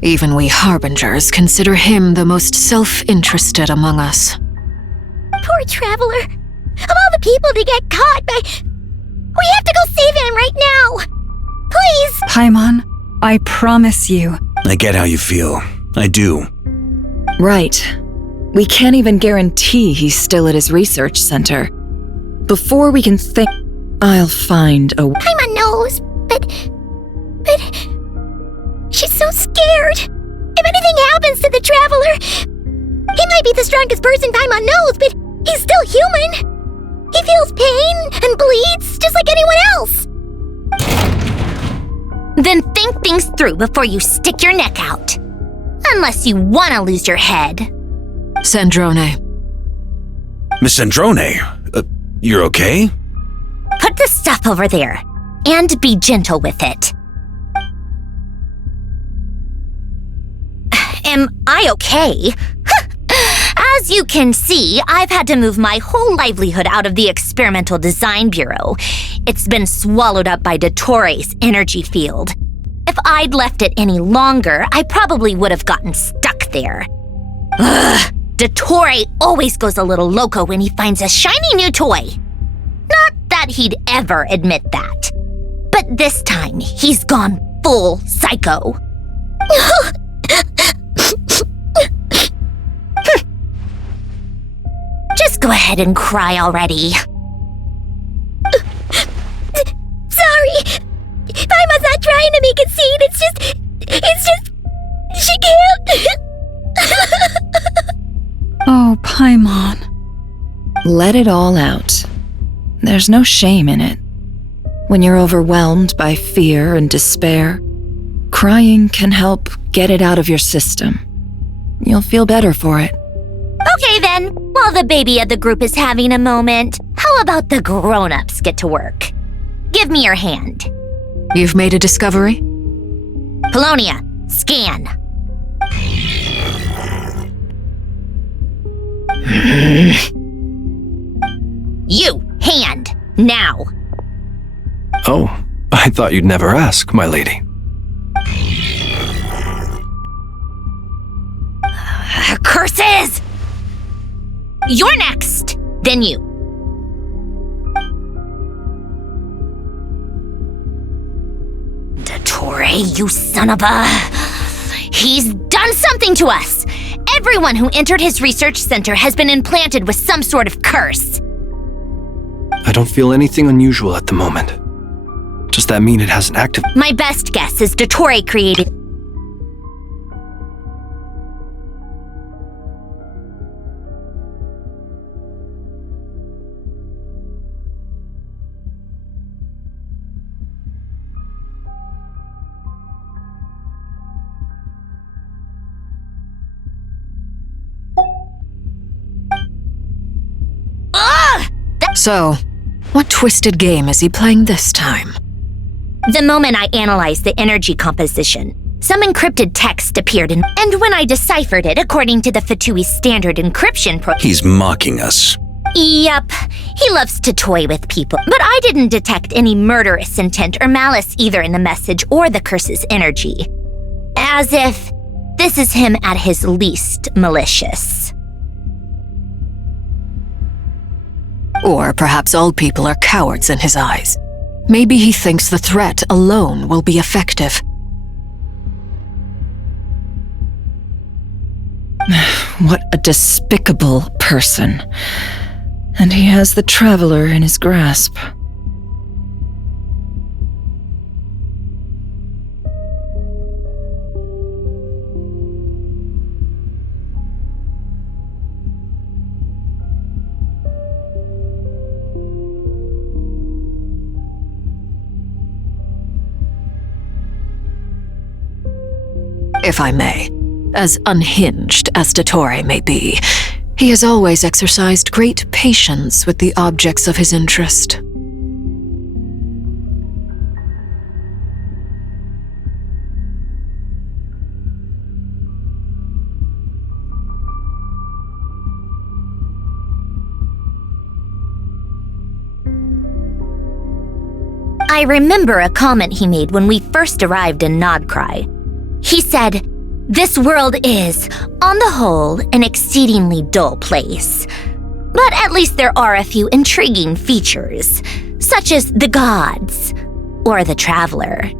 Even we Harbingers consider him the most self-interested among us. Poor Traveler. Of all the people to get caught by... We have to go save him right now! Please! Paimon, I promise you. I get how you feel. I do. Right. We can't even guarantee he's still at his research center. Before we can think, I'll find a... Paimon knows, but... She's so scared. If anything happens to the Traveler... He might be the strongest person Paimon knows, but he's still human. He feels pain and bleeds just like anyone else. Then think things through before you stick your neck out. Unless you want to lose your head. Sandrone. Miss Sandrone, you're okay? Put the stuff over there, and be gentle with it. Am I okay? As you can see, I've had to move my whole livelihood out of the Experimental Design Bureau. It's been swallowed up by Dottoro's energy field. If I'd left it any longer, I probably would have gotten stuck there. Ugh! Dottore always goes a little loco when he finds a shiny new toy. Not that he'd ever admit that. But this time, he's gone full psycho. Just go ahead and cry already. Sorry. Paimon's not trying to make it seem. It's just... She can't... Oh, Paimon. Let it all out. There's no shame in it. When you're overwhelmed by fear and despair, crying can help get it out of your system. You'll feel better for it. Okay then, while the baby of the group is having a moment, how about the grown-ups get to work? Give me your hand. You've made a discovery? Polonia, scan. You, hand, now. Oh, I thought you'd never ask, my lady. Curses! You're next, then you. Dottore, you son of a... He's done something to us! Everyone who entered his research center has been implanted with some sort of curse. I don't feel anything unusual at the moment. Does that mean it has an active... My best guess is Dottore created... So, what twisted game is he playing this time? The moment I analyzed the energy composition, some encrypted text appeared and when I deciphered it according to the Fatui's standard encryption He's mocking us. Yup, he loves to toy with people, but I didn't detect any murderous intent or malice either in the message or the curse's energy. As if this is him at his least malicious. Or perhaps all people are cowards in his eyes. Maybe he thinks the threat alone will be effective. What a despicable person. And he has the Traveler in his grasp. If I may, as unhinged as Dottore may be, he has always exercised great patience with the objects of his interest. I remember a comment he made when we first arrived in Nodcry. He said, "This world is, on the whole, an exceedingly dull place. But at least there are a few intriguing features, such as the gods or the traveler."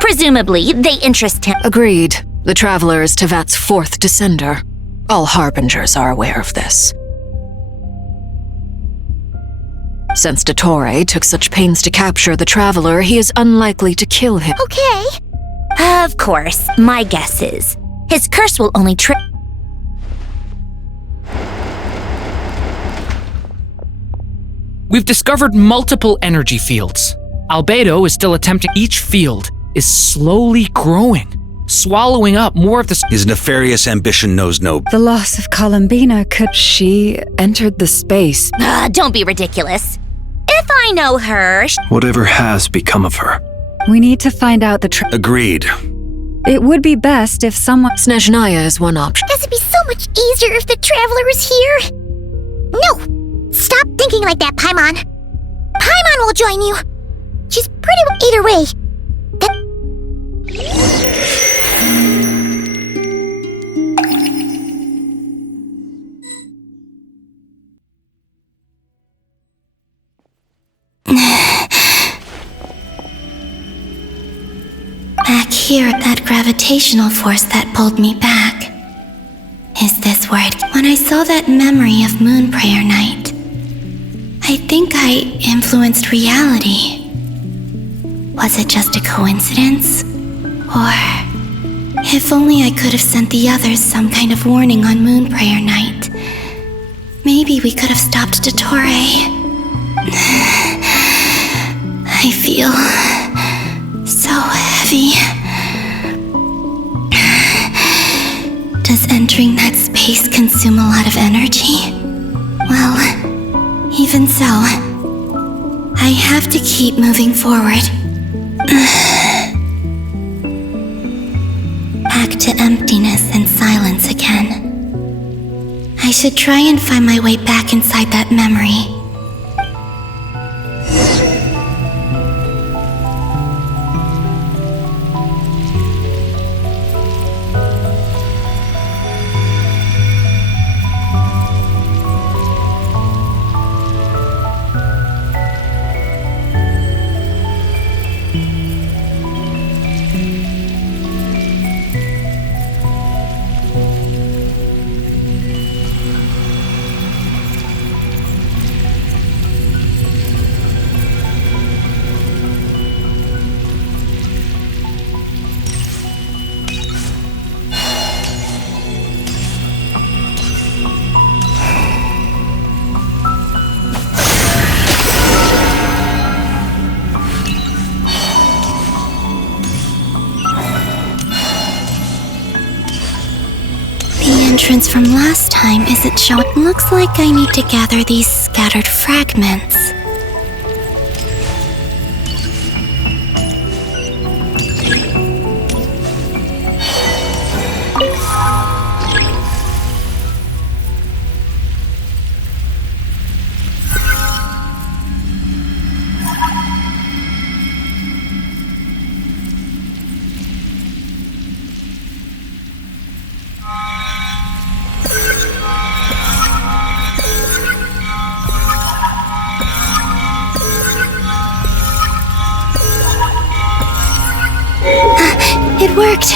Presumably, they interest him. Agreed. The Traveler is Tevat's fourth descender. All Harbingers are aware of this. Since Dottore took such pains to capture the Traveler, he is unlikely to kill him. Okay. Of course, my guess is his curse will only trip. We've discovered multiple energy fields. Albedo is still attempting. Each field is slowly growing, swallowing up more of the... His nefarious ambition knows no... The loss of Columbina could... She entered the space. Don't be ridiculous. If I know her... Whatever has become of her. We need to find out the... Agreed. It would be best if someone... Snezhnaya is one option. Guess it'd be so much easier if the Traveler was here. No! Stop thinking like that, Paimon. Paimon will join you. She's pretty... Either way. Back here, that gravitational force that pulled me back is this word. When I saw that memory of Moon Prayer Night, I think I influenced reality. Was it just a coincidence? Or if only I could have sent the others some kind of warning on Moon Prayer Night. Maybe we could have stopped Dottore. I feel so heavy. Does entering that space consume a lot of energy? Well, even so, I have to keep moving forward. Back to emptiness and silence again. I should try and find my way back inside that memory. Entrance from last time isn't showing. Looks like I need to gather these scattered fragments. It worked!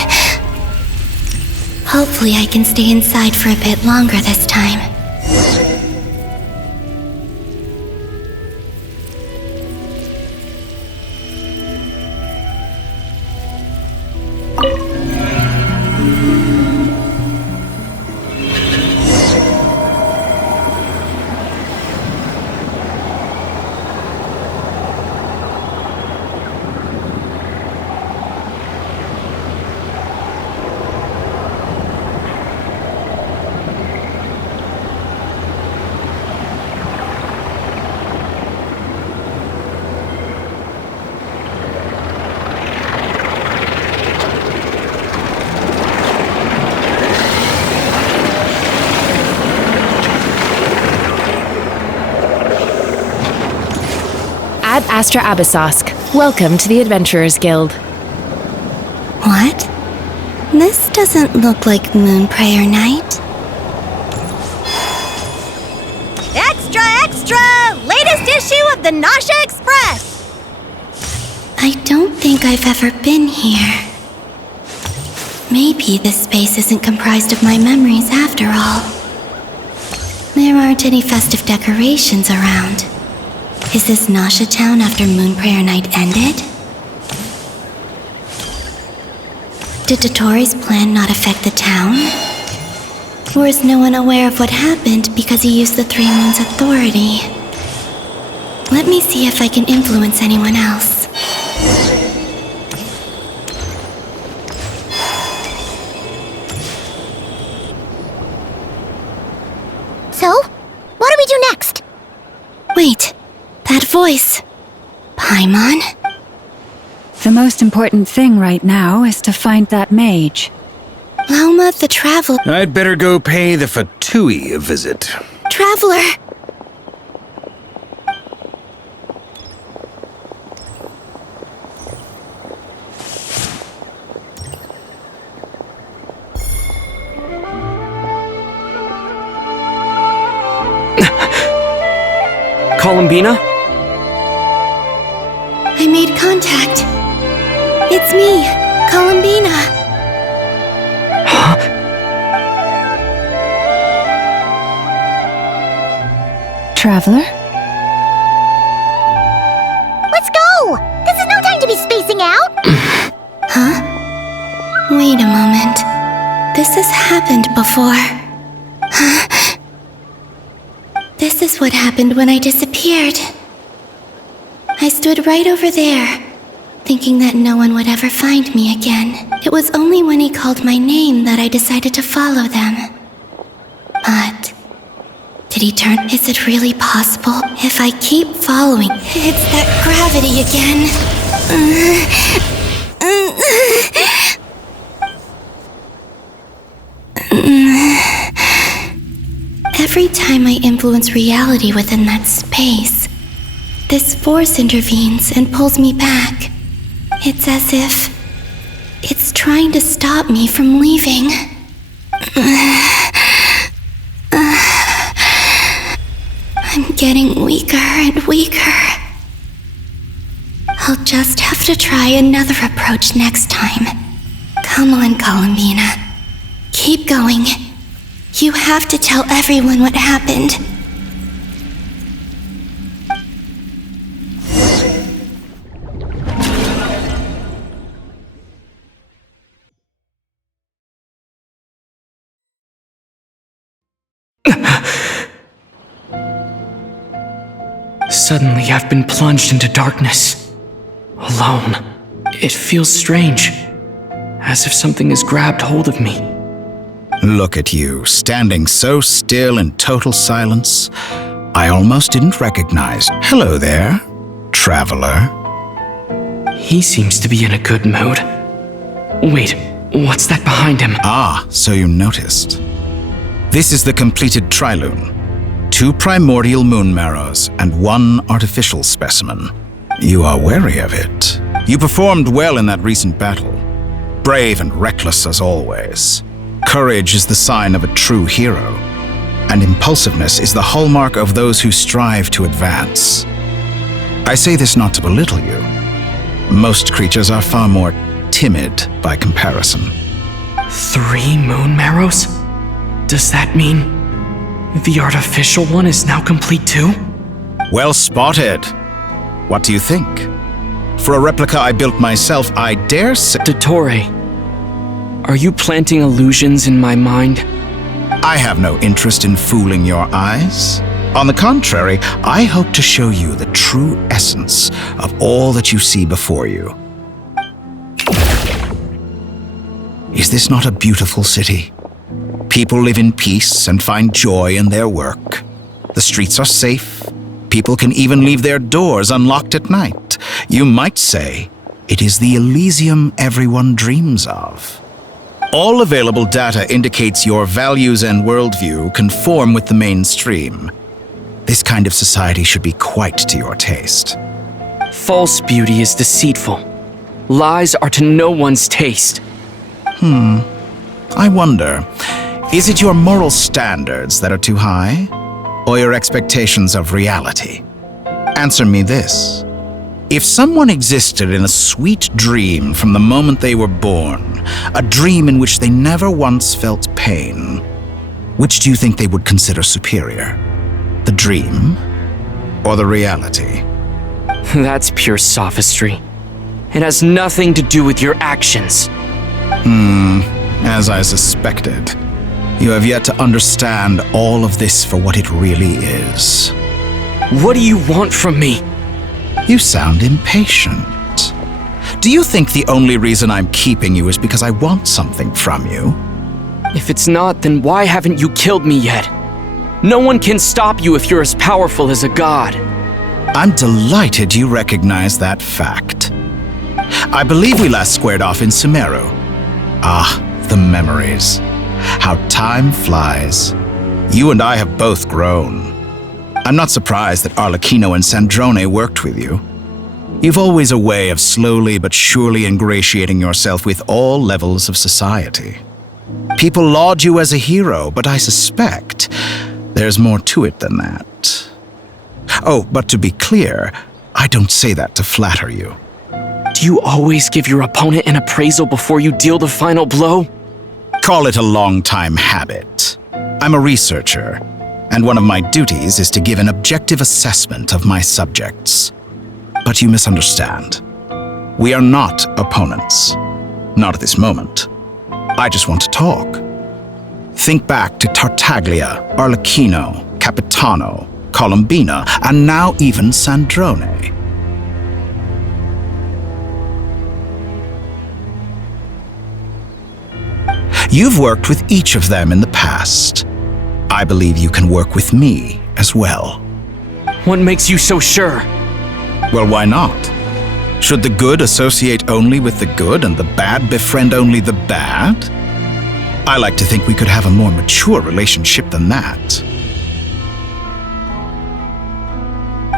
Hopefully I can stay inside for a bit longer this time. Ad Astra Abysosk. Welcome to the Adventurers Guild. What? This doesn't look like Moonprayer Night. Extra, extra! Latest issue of the Nasha Express! I don't think I've ever been here. Maybe this space isn't comprised of my memories after all. There aren't any festive decorations around. Is this Nasha Town after Moonprayer Night ended? Did Dotori's plan not affect the town? Or is no one aware of what happened because he used the Three Moons' authority? Let me see if I can influence anyone else. So, what do we do next? Wait, that voice. Paimon? The most important thing right now is to find that mage. Lauma the Traveler. I'd better go pay the Fatui a visit. Traveler! Columbina? I made contact. It's me, Columbina. Huh? Traveler? Let's go! This is no time to be spacing out! Huh? Wait a moment. This has happened before. This is what happened when I disappeared. I stood right over there, thinking that no one would ever find me again. It was only when he called my name that I decided to follow them. But did he turn? Is it really possible? If I keep following, it's that gravity again. Every time I influence reality within that space, this force intervenes and pulls me back. It's as if it's trying to stop me from leaving. I'm getting weaker and weaker. I'll just have to try another approach next time. Come on, Columbina. Keep going. You have to tell everyone what happened. Suddenly, I've been plunged into darkness. Alone. It feels strange. As if something has grabbed hold of me. Look at you, standing so still in total silence. I almost didn't recognize. Hello there, traveler. He seems to be in a good mood. Wait, what's that behind him? Ah, so you noticed. This is the completed Trilune. 2 primordial moon marrows and 1 artificial specimen. You are wary of it. You performed well in that recent battle. Brave and reckless as always. Courage is the sign of a true hero, and impulsiveness is the hallmark of those who strive to advance. I say this not to belittle you. Most creatures are far more timid by comparison. 3 moon marrows? Does that mean the artificial one is now complete too? Well spotted. What do you think? For a replica I built myself, I dare say— Dottore, are you planting illusions in my mind? I have no interest in fooling your eyes. On the contrary, I hope to show you the true essence of all that you see before you. Is this not a beautiful city? People live in peace and find joy in their work. The streets are safe. People can even leave their doors unlocked at night. You might say it is the Elysium everyone dreams of. All available data indicates your values and worldview conform with the mainstream. This kind of society should be quite to your taste. False beauty is deceitful. Lies are to no one's taste. I wonder, is it your moral standards that are too high? Or your expectations of reality? Answer me this. If someone existed in a sweet dream from the moment they were born, a dream in which they never once felt pain, which do you think they would consider superior? The dream or the reality? That's pure sophistry. It has nothing to do with your actions. As I suspected. You have yet to understand all of this for what it really is. What do you want from me? You sound impatient. Do you think the only reason I'm keeping you is because I want something from you? If it's not, then why haven't you killed me yet? No one can stop you if you're as powerful as a god. I'm delighted you recognize that fact. I believe we last squared off in Sumeru. Ah, the memories. How time flies. You and I have both grown. I'm not surprised that Arlecchino and Sandrone worked with you. You've always a way of slowly but surely ingratiating yourself with all levels of society. People laud you as a hero, but I suspect there's more to it than that. Oh, but to be clear, I don't say that to flatter you. Do you always give your opponent an appraisal before you deal the final blow? Call it a long-time habit. I'm a researcher, and one of my duties is to give an objective assessment of my subjects. But you misunderstand. We are not opponents. Not at this moment. I just want to talk. Think back to Tartaglia, Arlecchino, Capitano, Colombina, and now even Sandrone. You've worked with each of them in the past. I believe you can work with me as well. What makes you so sure? Well, why not? Should the good associate only with the good and the bad befriend only the bad? I like to think we could have a more mature relationship than that.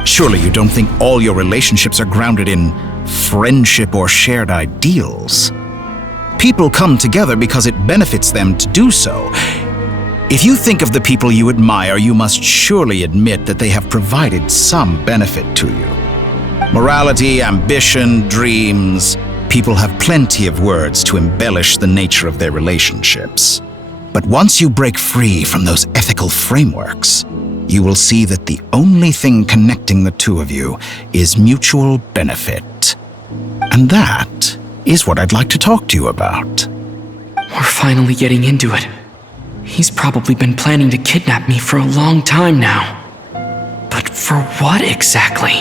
Surely you don't think all your relationships are grounded in friendship or shared ideals. People come together because it benefits them to do so. If you think of the people you admire, you must surely admit that they have provided some benefit to you. Morality, ambition, dreams. People have plenty of words to embellish the nature of their relationships. But once you break free from those ethical frameworks, you will see that the only thing connecting the two of you is mutual benefit. And that is what I'd like to talk to you about. We're finally getting into it. He's probably been planning to kidnap me for a long time now. But for what exactly?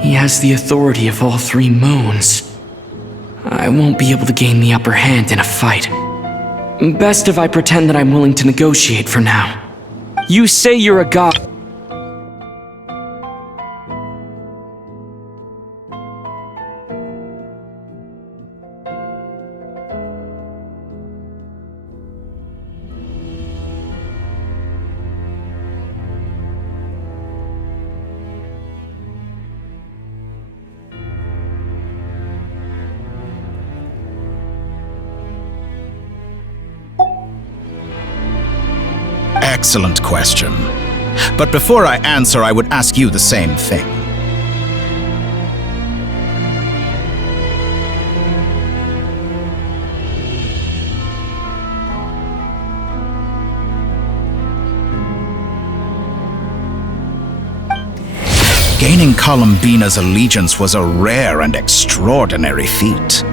He has the authority of all three moons. I won't be able to gain the upper hand in a fight. Best if I pretend that I'm willing to negotiate for now. You say you're a god. Excellent question. But before I answer, I would ask you the same thing. Gaining Colombina's allegiance was a rare and extraordinary feat.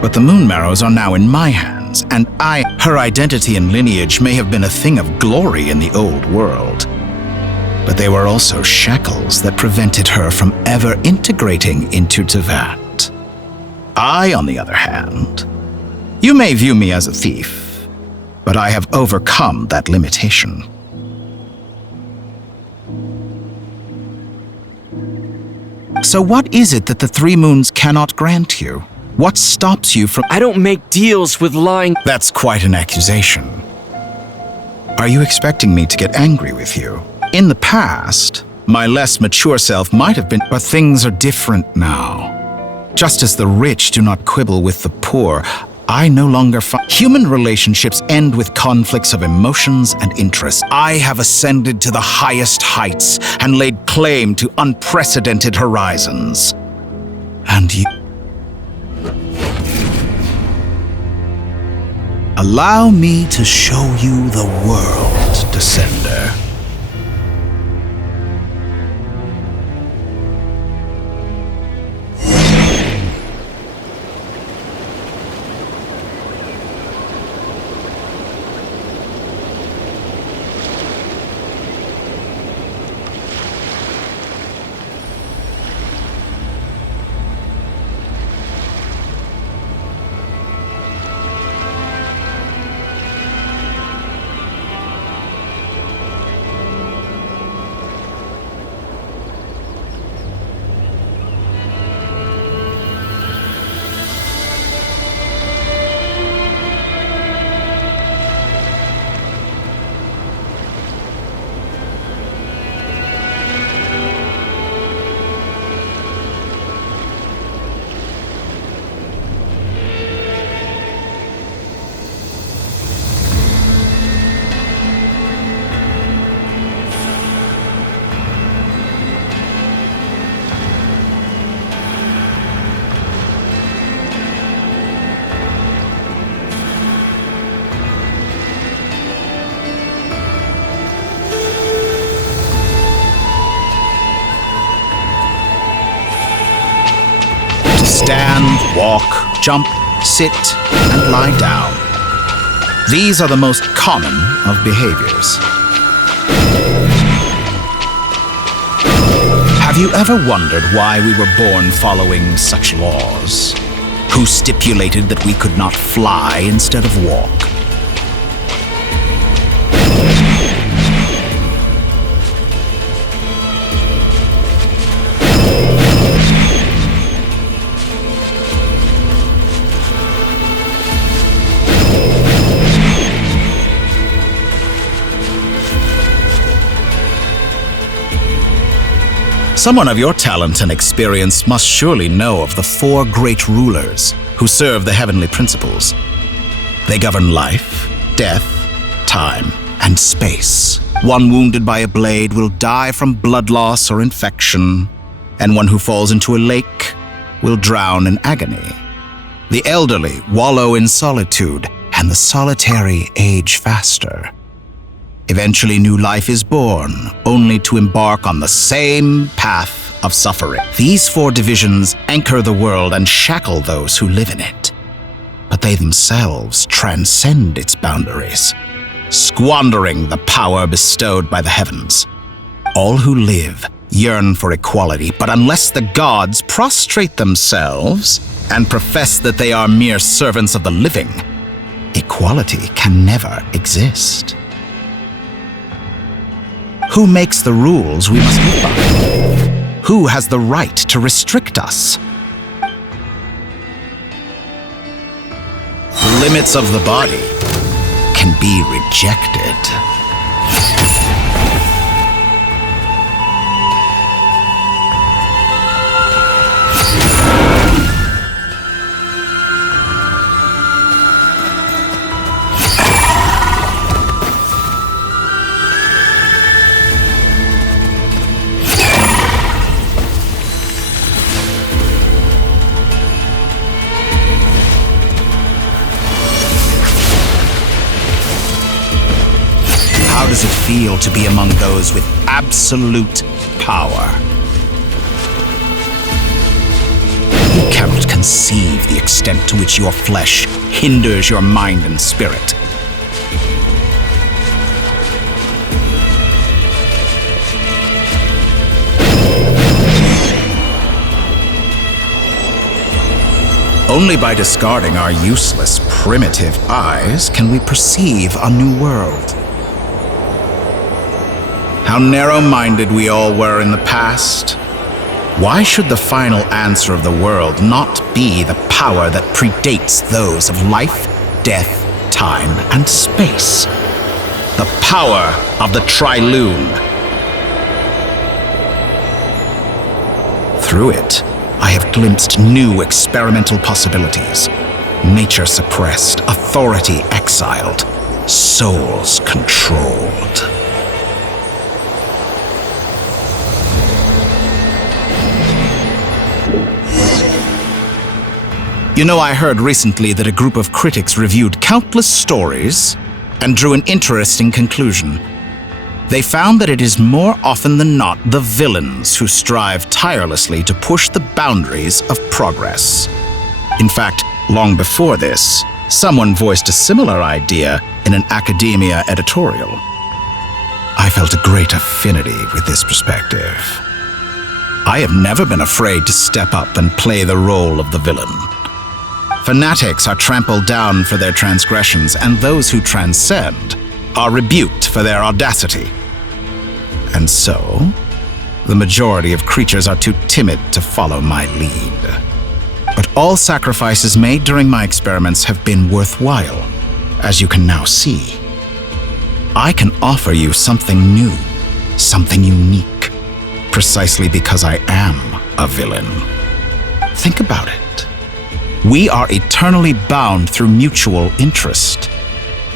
But the Moon Marrows are now in my hands, and her identity and lineage may have been a thing of glory in the old world. But they were also shackles that prevented her from ever integrating into Tevat. I, on the other hand, you may view me as a thief, but I have overcome that limitation. So what is it that the Three Moons cannot grant you? What stops you from— I don't make deals with lying— That's quite an accusation. Are you expecting me to get angry with you? In the past, My less mature self might have been, but things are different now. Just as the rich do not quibble with the poor, I no longer find human relationships end with conflicts of emotions and interests. I have ascended to the highest heights and laid claim to unprecedented horizons. And you... Allow me to show you the world, Descender. Stand, walk, jump, sit, and lie down. These are the most common of behaviors. Have you ever wondered why we were born following such laws? Who stipulated that we could not fly instead of walk? Someone of your talent and experience must surely know of the 4 great rulers who serve the heavenly principles. They govern life, death, time, and space. One wounded by a blade will die from blood loss or infection, and one who falls into a lake will drown in agony. The elderly wallow in solitude, and the solitary age faster. Eventually, new life is born, only to embark on the same path of suffering. These 4 divisions anchor the world and shackle those who live in it. But they themselves transcend its boundaries, squandering the power bestowed by the heavens. All who live yearn for equality, but unless the gods prostrate themselves and profess that they are mere servants of the living, equality can never exist. Who makes the rules we must live by? Who has the right to restrict us? The limits of the body can be rejected. How does it feel to be among those with absolute power? You cannot conceive the extent to which your flesh hinders your mind and spirit. Only by discarding our useless, primitive eyes can we perceive a new world. How narrow-minded we all were in the past. Why should the final answer of the world not be the power that predates those of life, death, time, and space? The power of the Trilune. Through it, I have glimpsed new experimental possibilities. Nature suppressed, authority exiled, souls controlled. You know, I heard recently that a group of critics reviewed countless stories and drew an interesting conclusion. They found that it is more often than not the villains who strive tirelessly to push the boundaries of progress. In fact, long before this, someone voiced a similar idea in an academia editorial. I felt a great affinity with this perspective. I have never been afraid to step up and play the role of the villain. Fanatics are trampled down for their transgressions, and those who transcend are rebuked for their audacity. And so, the majority of creatures are too timid to follow my lead. But all sacrifices made during my experiments have been worthwhile, as you can now see. I can offer you something new, something unique, precisely because I am a villain. Think about it. We are eternally bound through mutual interest.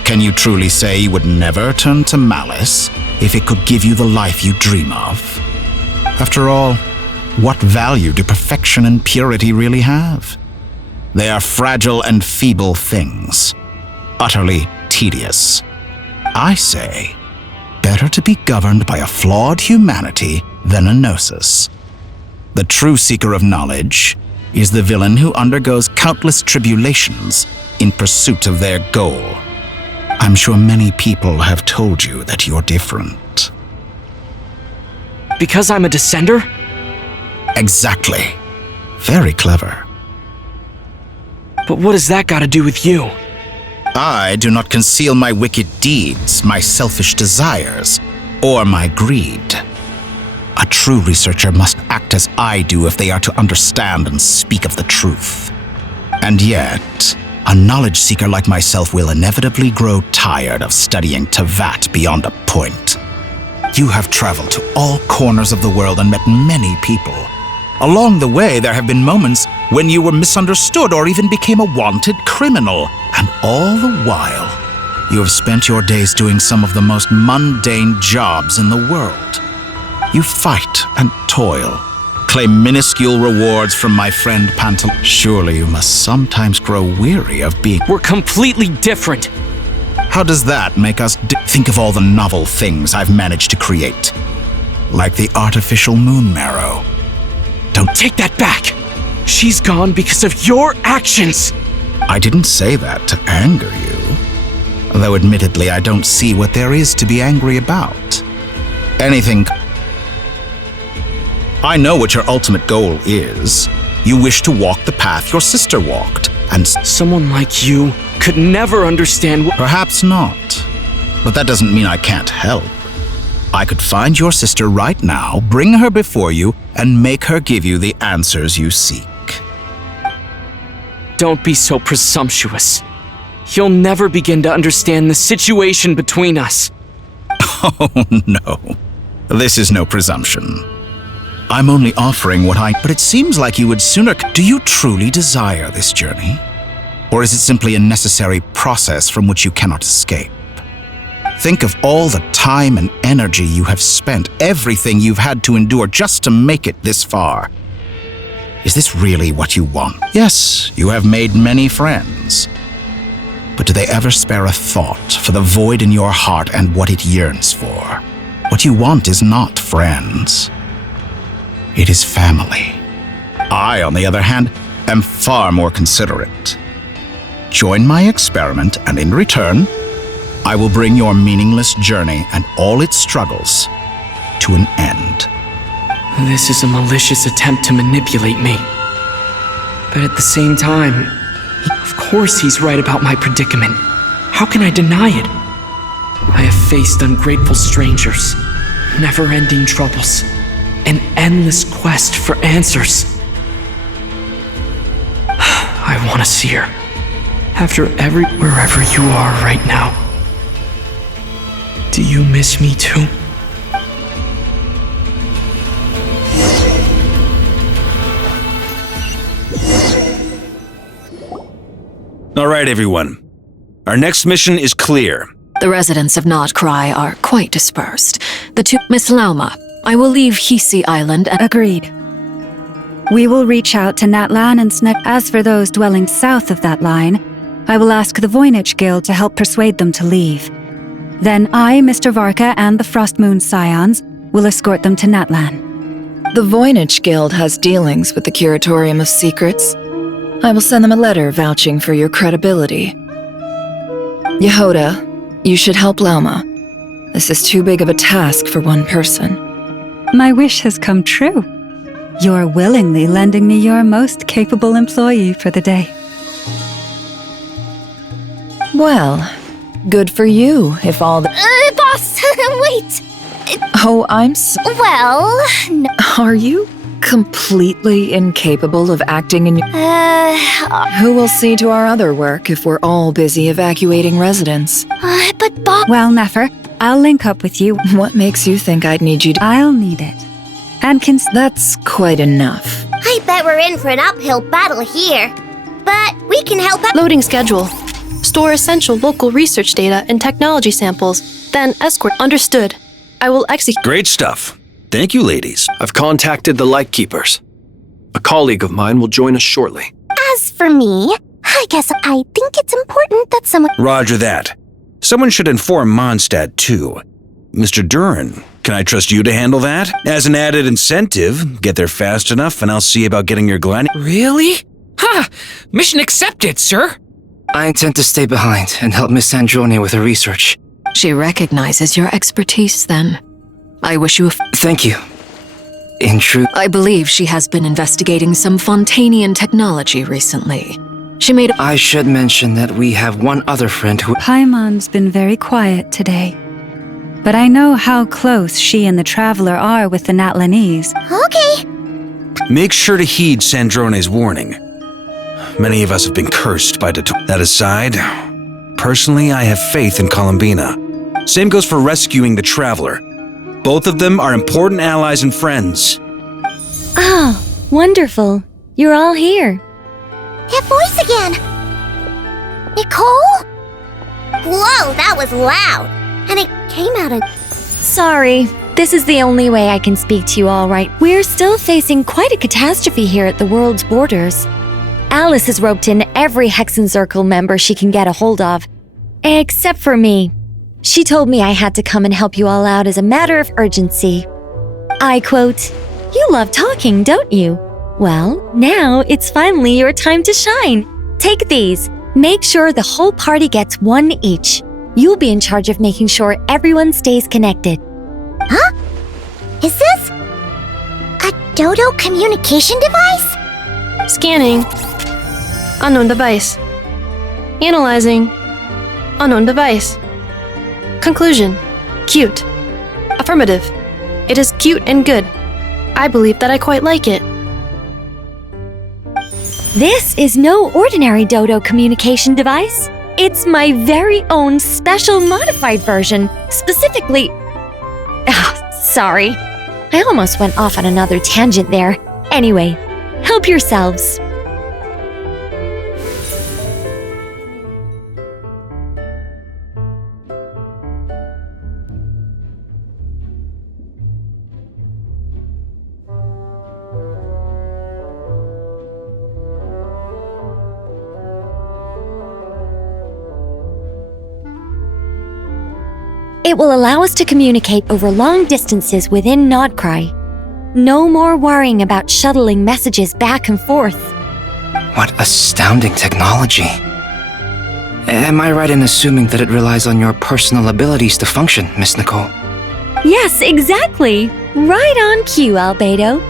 Can you truly say you would never turn to malice if it could give you the life you dream of? After all, what value do perfection and purity really have? They are fragile and feeble things, utterly tedious. I say, better to be governed by a flawed humanity than a gnosis. The true seeker of knowledge is the villain who undergoes countless tribulations in pursuit of their goal. I'm sure many people have told you that you're different. Because I'm a descender? Exactly. Very clever. But what has that got to do with you? I do not conceal my wicked deeds, my selfish desires, or my greed. A true researcher must act as I do if they are to understand and speak of the truth. And yet, a knowledge seeker like myself will inevitably grow tired of studying Tevat beyond a point. You have traveled to all corners of the world and met many people. Along the way, there have been moments when you were misunderstood or even became a wanted criminal. And all the while, you have spent your days doing some of the most mundane jobs in the world. You fight and toil, claim minuscule rewards from my friend Pantal. Surely you must sometimes grow weary of being— We're completely different. How does that make us think of all the novel things I've managed to create? Like the artificial moon marrow. Don't take that back! She's gone because of your actions! I didn't say that to anger you. Though admittedly, I don't see what there is to be angry about. Anything— I know what your ultimate goal is. You wish to walk the path your sister walked, and someone like you could never understand what— Perhaps not. But that doesn't mean I can't help. I could find your sister right now, bring her before you, and make her give you the answers you seek. Don't be so presumptuous. You'll never begin to understand the situation between us. Oh, no. This is no presumption. I'm only offering what But it seems like you would sooner— Do you truly desire this journey? Or is it simply a necessary process from which you cannot escape? Think of all the time and energy you have spent, everything you've had to endure just to make it this far. Is this really what you want? Yes, you have made many friends. But do they ever spare a thought for the void in your heart and what it yearns for? What you want is not friends. It is family. I, on the other hand, am far more considerate. Join my experiment, and in return, I will bring your meaningless journey and all its struggles to an end. This is a malicious attempt to manipulate me. But at the same time, of course he's right about my predicament. How can I deny it? I have faced ungrateful strangers, never-ending troubles, an endless quest for answers. I want to see her. After wherever you are right now. Do you miss me too? All right, everyone. Our next mission is clear. The residents of Nodcry are quite dispersed. The two... Miss Lauma, I will leave Hisi Island and... Agreed. We will reach out to Natlan and Snek. As for those dwelling south of that line, I will ask the Voynich Guild to help persuade them to leave. Then I, Mr. Varka, and the Frostmoon Scions will escort them to Natlan. The Voynich Guild has dealings with the Curatorium of Secrets. I will send them a letter vouching for your credibility. Yehoda, you should help Lauma. This is too big of a task for one person. My wish has come true. You're willingly lending me your most capable employee for the day. Well, good for you, if all the... Boss, wait! Oh, I'm so... Well... No. Are you completely incapable of acting in your... Who will see to our other work if we're all busy evacuating residents? But Boss... Well, Nefer, I'll link up with you. What makes you think I'd need you to... I'll need it. And That's quite enough. I bet we're in for an uphill battle here. But we can help out... Loading schedule. Store essential local research data and technology samples, then escort. Understood. I will execute. Great stuff. Thank you, ladies. I've contacted the Lightkeepers. A colleague of mine will join us shortly. As for me, I guess I think it's important that someone... Roger that. Someone should inform Mondstadt, too. Mr. Duran, can I trust you to handle that? As an added incentive, get there fast enough and I'll see about getting your Glen... Really? Ha! Mission accepted, sir. I intend to stay behind and help Miss Sandrone with her research. She recognizes your expertise, then. I wish you Thank you. In truth... I believe she has been investigating some Fontanian technology recently. She made I should mention that we have one other friend who... Paimon's been very quiet today. But I know how close she and the Traveler are with the Natlanese. Okay. Make sure to heed Sandrone's warning. Many of us have been cursed by That aside, personally, I have faith in Columbina. Same goes for rescuing the Traveler. Both of them are important allies and friends. Oh, wonderful. You're all here. That voice again! Nicole? Whoa, that was loud! And it came out of... Sorry, this is the only way I can speak to you all right. We're still facing quite a catastrophe here at the world's borders. Alice has roped in every Hexencircle member she can get a hold of. Except for me. She told me I had to come and help you all out as a matter of urgency. I quote, "You love talking, don't you? Well, now it's finally your time to shine. Take these. Make sure the whole party gets one each. You'll be in charge of making sure everyone stays connected." Huh? Is this a Dodo communication device? Scanning. Unknown device. Analyzing. Unknown device. Conclusion. Cute. Affirmative. It is cute and good. I believe that I quite like it. This is no ordinary Dodo communication device. It's my very own special modified version, specifically... sorry. I almost went off on another tangent there. Anyway, help yourselves. It will allow us to communicate over long distances within Nodcry. No more worrying about shuttling messages back and forth. What astounding technology. Am I right in assuming that it relies on your personal abilities to function, Miss Nicole? Yes, exactly. Right on cue, Albedo.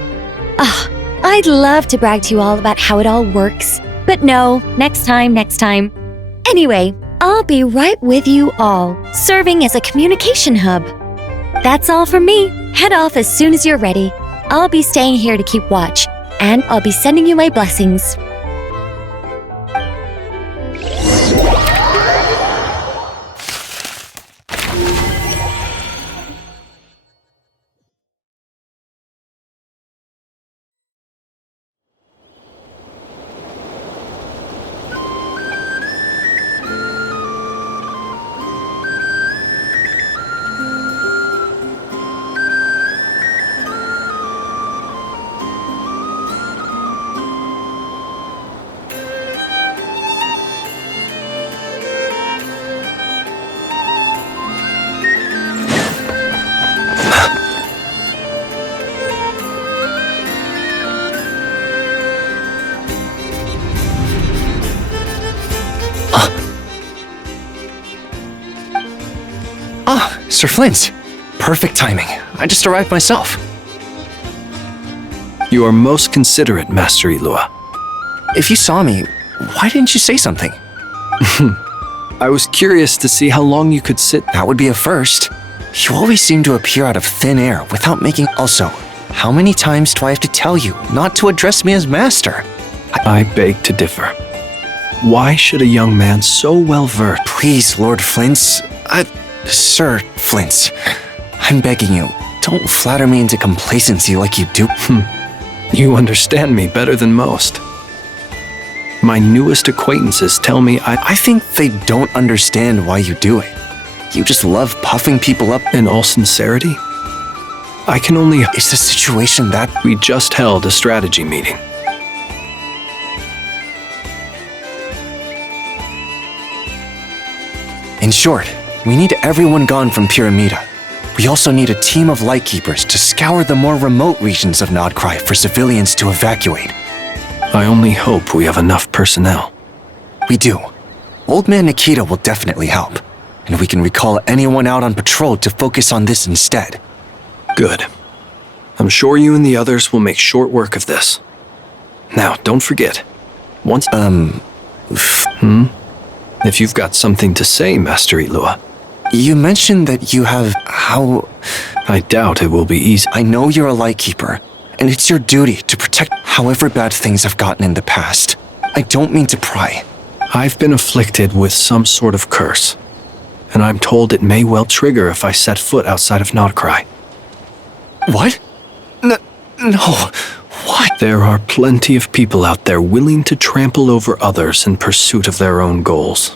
I'd love to brag to you all about how it all works. But no, next time. Anyway, I'll be right with you all, serving as a communication hub. That's all from me. Head off as soon as you're ready. I'll be staying here to keep watch, and I'll be sending you my blessings. Sir Flint. Perfect timing. I just arrived myself. You are most considerate, Master Ilua. If you saw me, why didn't you say something? I was curious to see how long you could sit. That would be a first. You always seem to appear out of thin air without making... Also, how many times do I have to tell you not to address me as master? I beg to differ. Why should a young man so well-versed... Please, Lord Flint's... Sir Flint's. I'm begging you, don't flatter me into complacency like you do. You understand me better than most. My newest acquaintances tell me I think they don't understand why you do it. You just love puffing people up. In all sincerity, I can only... Is the situation that... We just held a strategy meeting. In short, we need everyone gone from Pyramida. We also need a team of Lightkeepers to scour the more remote regions of Nodcry for civilians to evacuate. I only hope we have enough personnel. We do. Old Man Nikita will definitely help, and we can recall anyone out on patrol to focus on this instead. Good. I'm sure you and the others will make short work of this. Now, don't forget, once... If you've got something to say, Master Ilua. You mentioned that you have... how... I doubt it will be easy. I know you're a Lightkeeper, and it's your duty to protect however bad things have gotten in the past. I don't mean to pry. I've been afflicted with some sort of curse, and I'm told it may well trigger if I set foot outside of Nodcry. What? No. What? There are plenty of people out there willing to trample over others in pursuit of their own goals.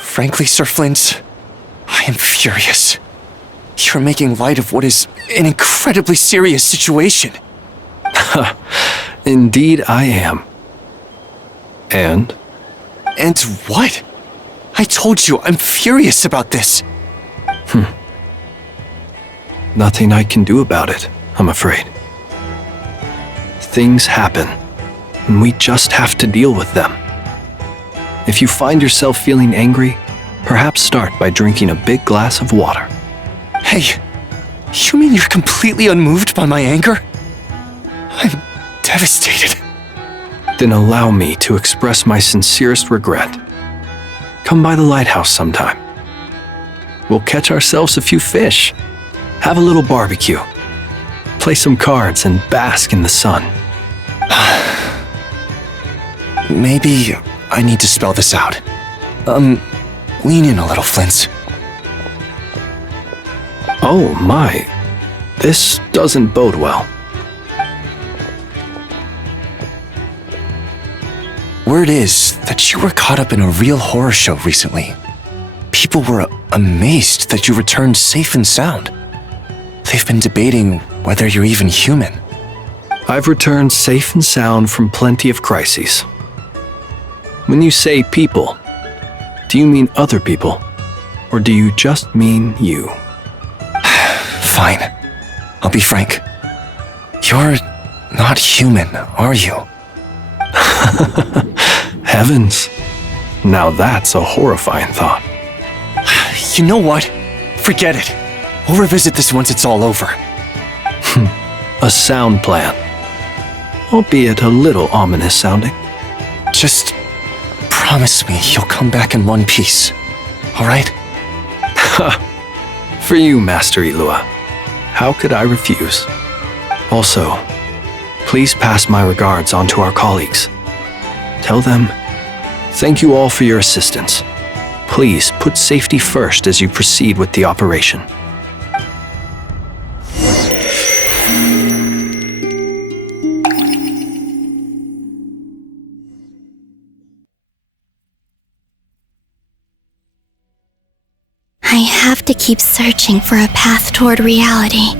Frankly, Sir Flint, I am furious. You're making light of what is an incredibly serious situation. Indeed I am. And? And what? I told you, I'm furious about this. Nothing I can do about it, I'm afraid. Things happen, and we just have to deal with them. If you find yourself feeling angry, perhaps start by drinking a big glass of water. Hey, you mean you're completely unmoved by my anger? I'm devastated. Then allow me to express my sincerest regret. Come by the lighthouse sometime. We'll catch ourselves a few fish, have a little barbecue, play some cards, and bask in the sun. Maybe I need to spell this out. Lean in a little, Flint. Oh my, this doesn't bode well. Word is that you were caught up in a real horror show recently. People were amazed that you returned safe and sound. They've been debating whether you're even human. I've returned safe and sound from plenty of crises. When you say people, do you mean other people? Or do you just mean you? Fine. I'll be frank. You're not human, are you? Heavens. Now that's a horrifying thought. You know what? Forget it. We'll revisit this once it's all over. A sound plan. Albeit a little ominous sounding. Just promise me you'll come back in one piece. All right? For you, Master Ilua. How could I refuse? Also, please pass my regards on to our colleagues. Tell them, thank you all for your assistance. Please put safety first as you proceed with the operation. I have to keep searching for a path toward reality.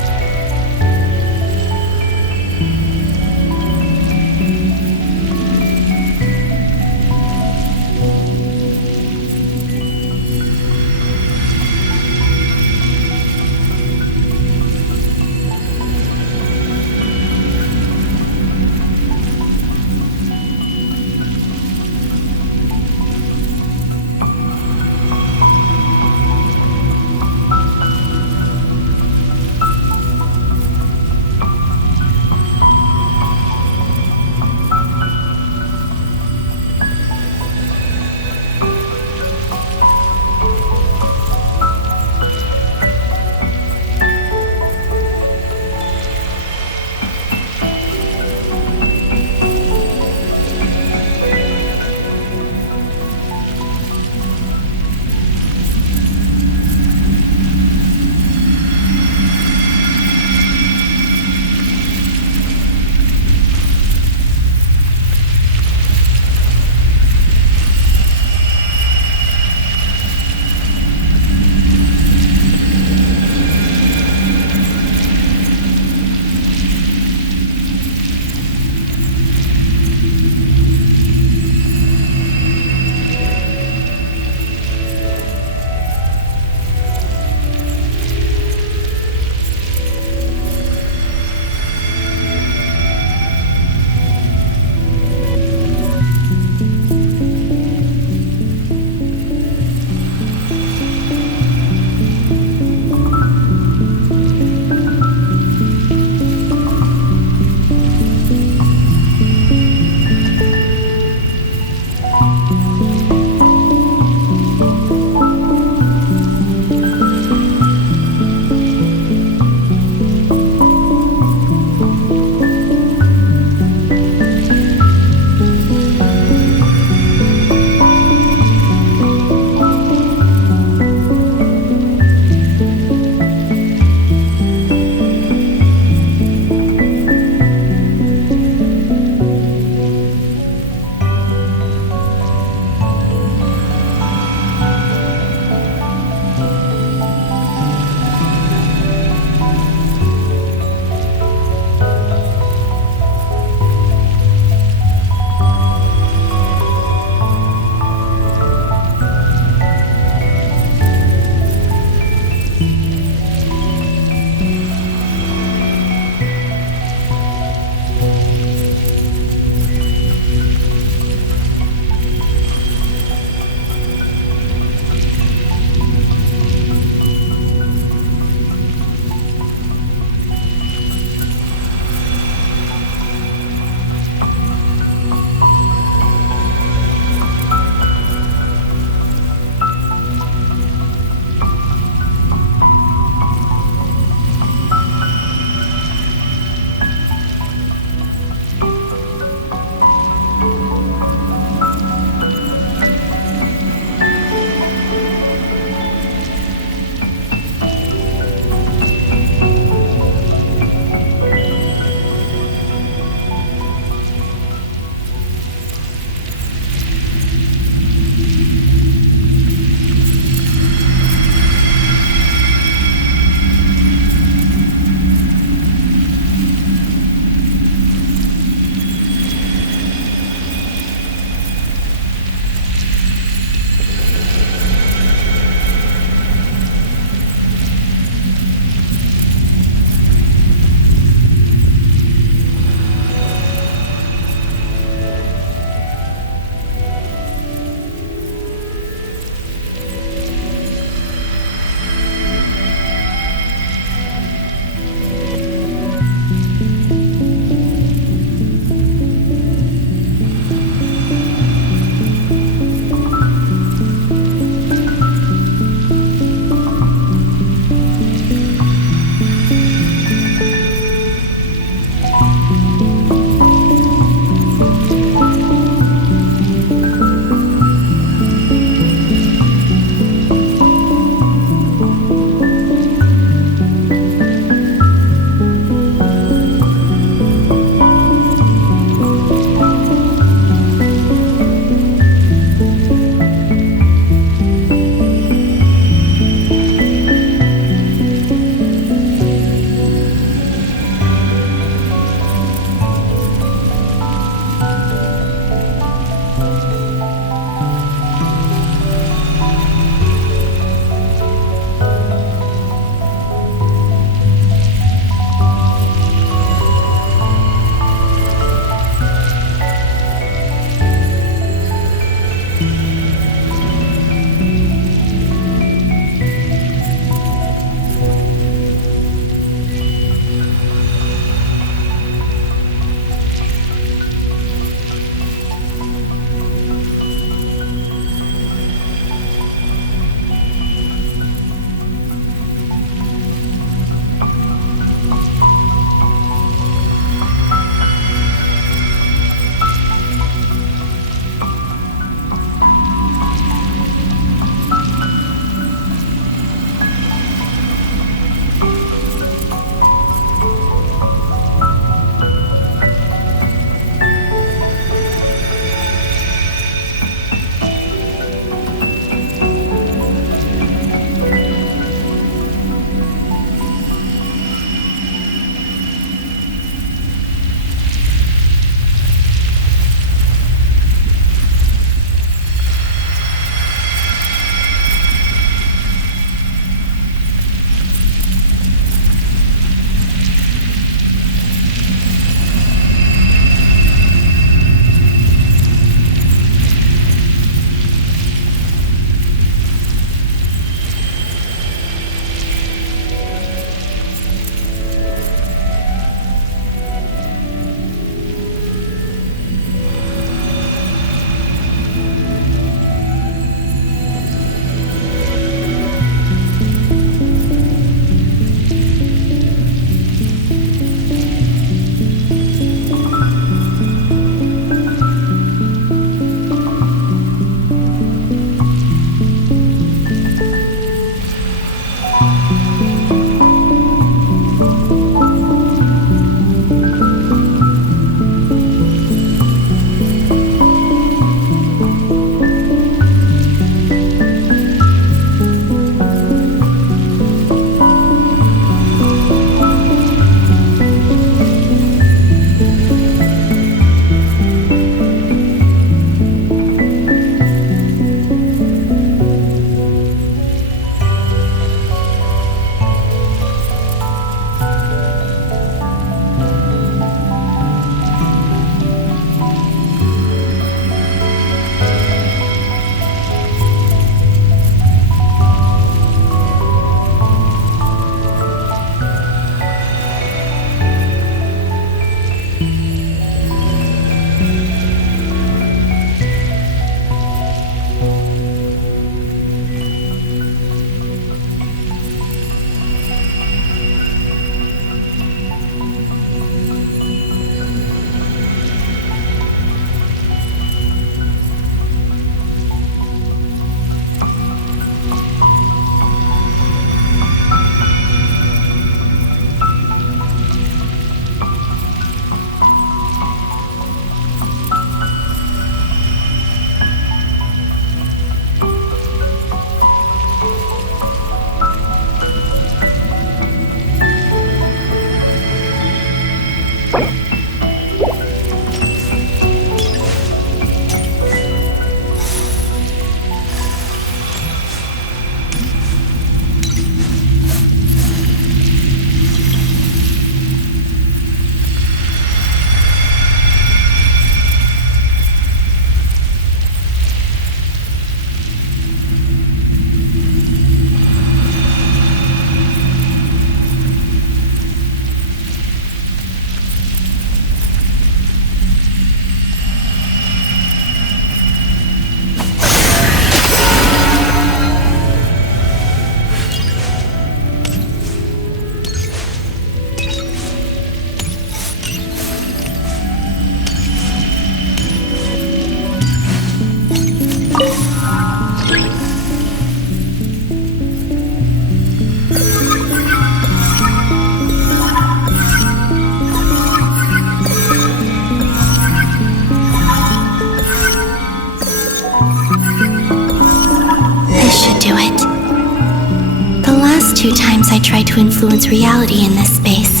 2 times I tried to influence reality in this space,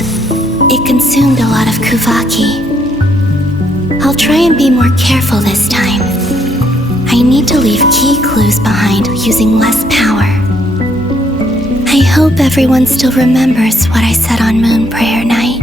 it consumed a lot of Kuvaki. I'll try and be more careful this time. I need to leave key clues behind using less power. I hope everyone still remembers what I said on Moon Prayer Night.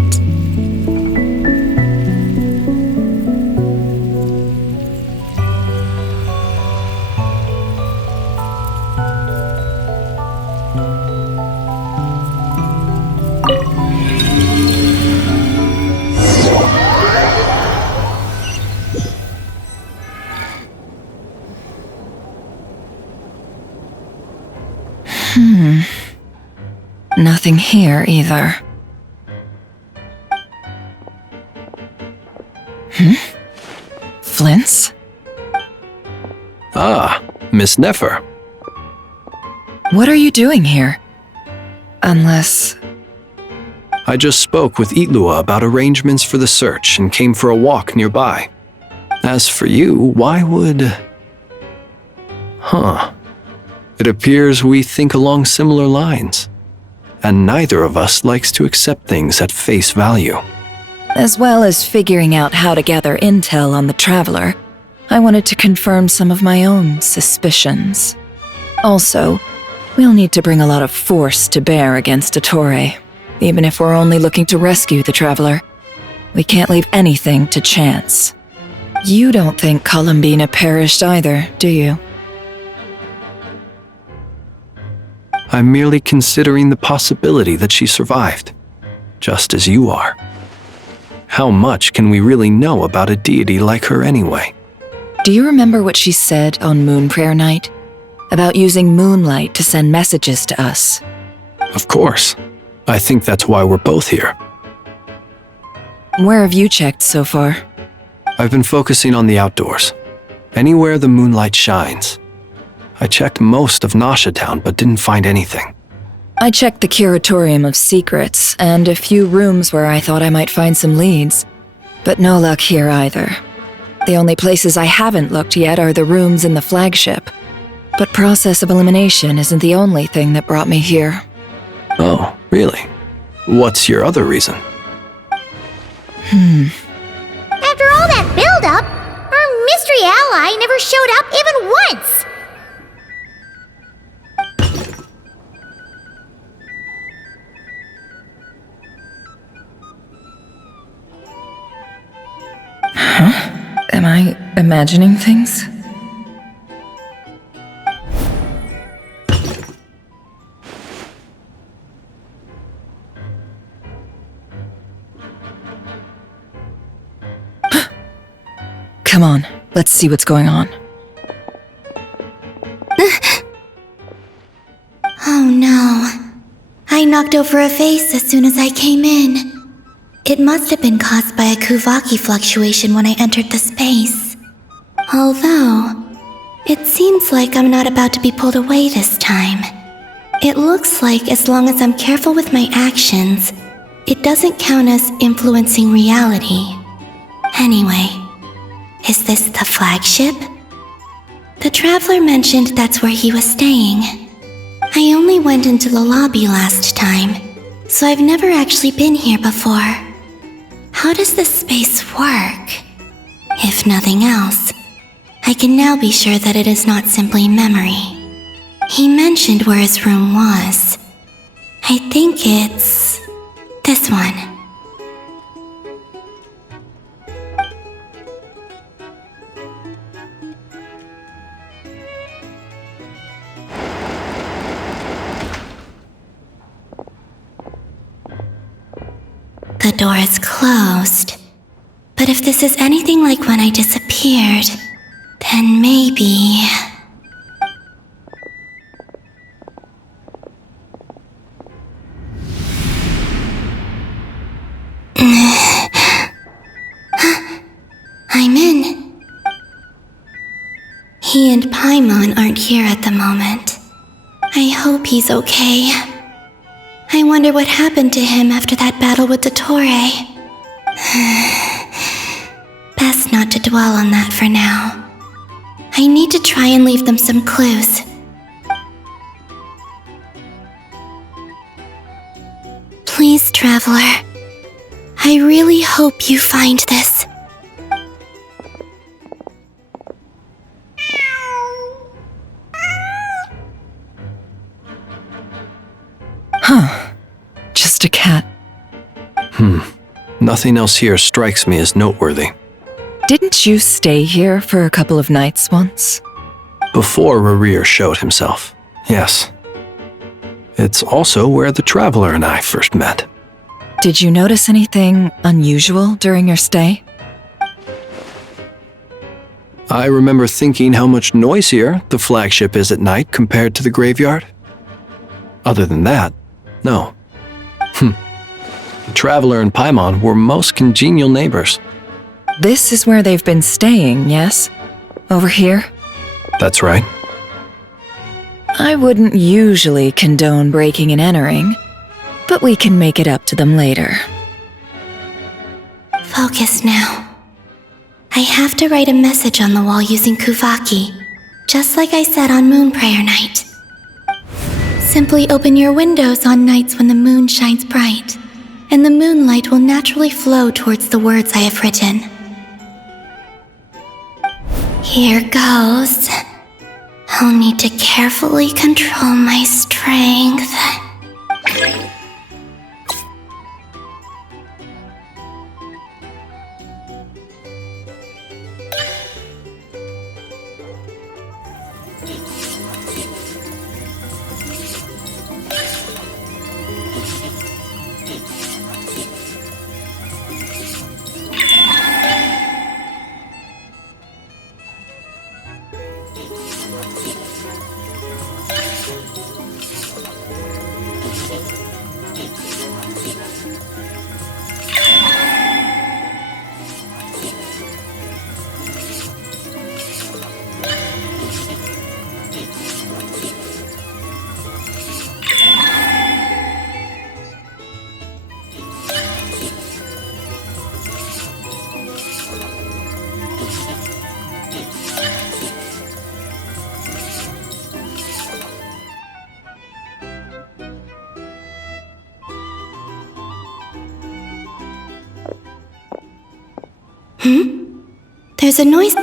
Nothing here either. Flints? Ah, Miss Nefer. What are you doing here? Unless... I just spoke with Itlua about arrangements for the search and came for a walk nearby. As for you, why would... It appears we think along similar lines. And neither of us likes to accept things at face value. As well as figuring out how to gather intel on the Traveler, I wanted to confirm some of my own suspicions. Also, we'll need to bring a lot of force to bear against Ettore, even if we're only looking to rescue the Traveler. We can't leave anything to chance. You don't think Columbina perished either, do you? I'm merely considering the possibility that she survived, just as you are. How much can we really know about a deity like her anyway? Do you remember what she said on Moon Prayer Night? About using moonlight to send messages to us? Of course. I think that's why we're both here. Where have you checked so far? I've been focusing on the outdoors. Anywhere the moonlight shines. I checked most of Nasha Town, but didn't find anything. I checked the Curatorium of Secrets, and a few rooms where I thought I might find some leads. But no luck here either. The only places I haven't looked yet are the rooms in the flagship. But process of elimination isn't the only thing that brought me here. Oh, really? What's your other reason? After all that build-up, our mystery ally never showed up even once! Am I imagining things? Come on, let's see what's going on. Oh no. I knocked over a vase as soon as I came in. It must have been caused by a Kuvaki fluctuation when I entered the space. Although, it seems like I'm not about to be pulled away this time. It looks like as long as I'm careful with my actions, it doesn't count as influencing reality. Anyway, is this the flagship? The traveler mentioned that's where he was staying. I only went into the lobby last time, so I've never actually been here before. How does this space work? If nothing else, I can now be sure that it is not simply memory. He mentioned where his room was. I think it's this one. The door is closed. But if this is anything like when I disappeared, then maybe... I'm in. He and Paimon aren't here at the moment. I hope he's okay. I wonder what happened to him after that battle with Dottore. Best not to dwell on that for now. I need to try and leave them some clues. Please, Traveler. I really hope you find this. Huh. Just a cat. Nothing else here strikes me as noteworthy. Didn't you stay here for a couple of nights once? Before Rarir showed himself, yes. It's also where the Traveler and I first met. Did you notice anything unusual during your stay? I remember thinking how much noisier the flagship is at night compared to the graveyard. Other than that, no. The Traveler and Paimon were most congenial neighbors. This is where they've been staying, yes? Over here? That's right. I wouldn't usually condone breaking and entering, but we can make it up to them later. Focus now. I have to write a message on the wall using Kuvaki, just like I said on Moon Prayer Night. Simply open your windows on nights when the moon shines bright, and the moonlight will naturally flow towards the words I have written. Here goes. I'll need to carefully control my strength. There's a noise.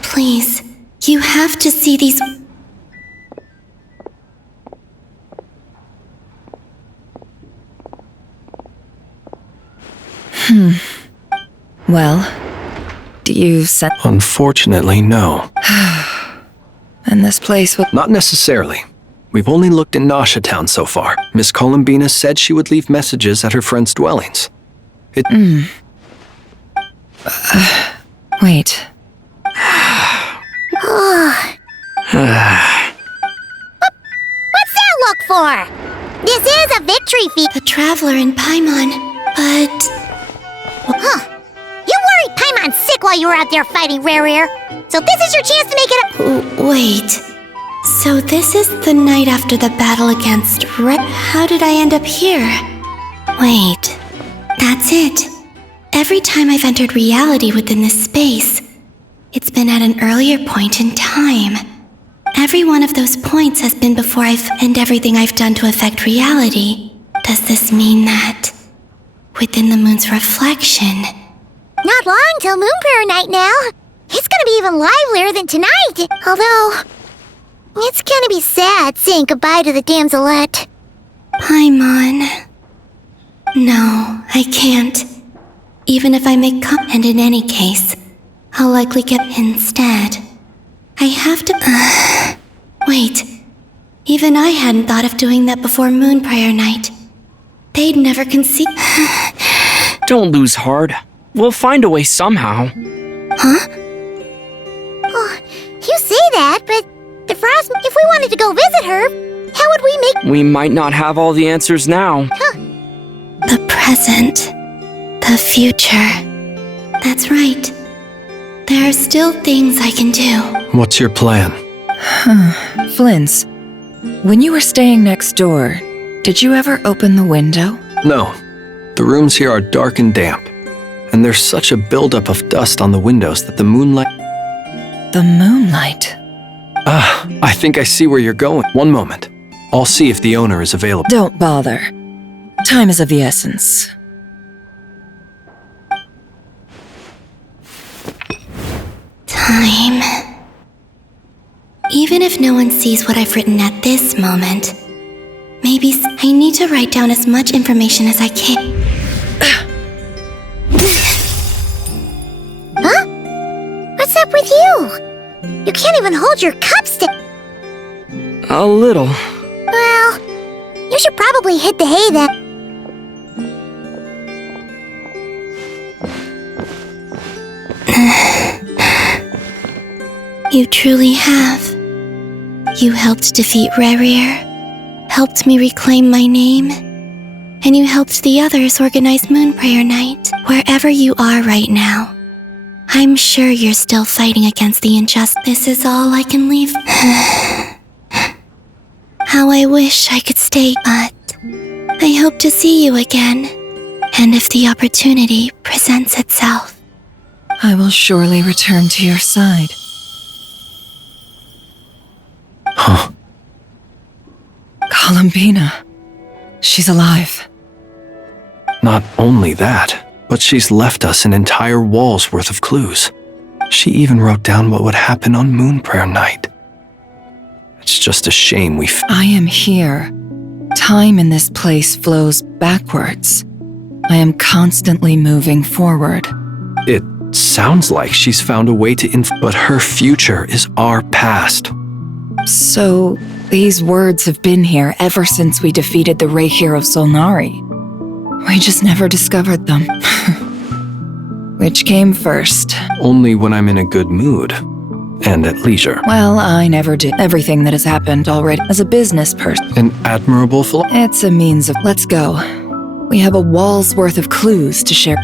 Please, you have to see these. Well, do you set? Unfortunately, no. And this place will. Not necessarily. We've only looked in Nasha Town so far. Miss Columbina said she would leave messages at her friends' dwellings. It. Wait. What's that look for? This is a victory feat. The Traveler in Paimon, but... Huh. You worried Paimon sick while you were out there fighting Rare. So this is your chance to make it up. Wait. So this is the night after the battle against How did I end up here? Wait. That's it. Every time I've entered reality within this space, it's been at an earlier point in time. Every one of those points has been before and everything I've done to affect reality. Does this mean that within the moon's reflection? Not long till Moon Prayer Night now. It's gonna be even livelier than tonight. Although, it's gonna be sad saying goodbye to the damselette. Paimon. No, I can't. Even if I make and in any case, I'll likely get instead. I have to... Wait. Even I hadn't thought of doing that before Moon Prayer Night. They'd never conceive... Don't lose heart. We'll find a way somehow. Huh? Oh, you say that, but if we wanted to go visit her, how would we make... We might not have all the answers now. Huh. The present. The future. That's right. There are still things I can do. What's your plan? Flint's, when you were staying next door, did you ever open the window? No. The rooms here are dark and damp, and there's such a buildup of dust on the windows that the moonlight... The moonlight? I think I see where you're going. One moment. I'll see if the owner is available. Don't bother. Time is of the essence. Time. Even if no one sees what I've written at this moment, maybe I need to write down as much information as I can. Huh? What's up with you? You can't even hold your cup stick. A little. Well, you should probably hit the hay then. You truly have. You helped defeat Rare, helped me reclaim my name, and you helped the others organize Moon Prayer Night. Wherever you are right now, I'm sure you're still fighting against the injustice. This is all I can leave. How I wish I could stay, but I hope to see you again. And if the opportunity presents itself, I will surely return to your side. Huh. Columbina. She's alive. Not only that, but she's left us an entire wall's worth of clues. She even wrote down what would happen on Moon Prayer Night. It's just a shame I am here. Time in this place flows backwards. I am constantly moving forward. It sounds like she's found a way to but her future is our past. So, these words have been here ever since we defeated the Ray Hero Solnari. We just never discovered them. Which came first? Only when I'm in a good mood. And at leisure. Well, I never did. Everything that has happened already as a business person. An admirable philosophy. It's a means of... Let's go. We have a wall's worth of clues to share.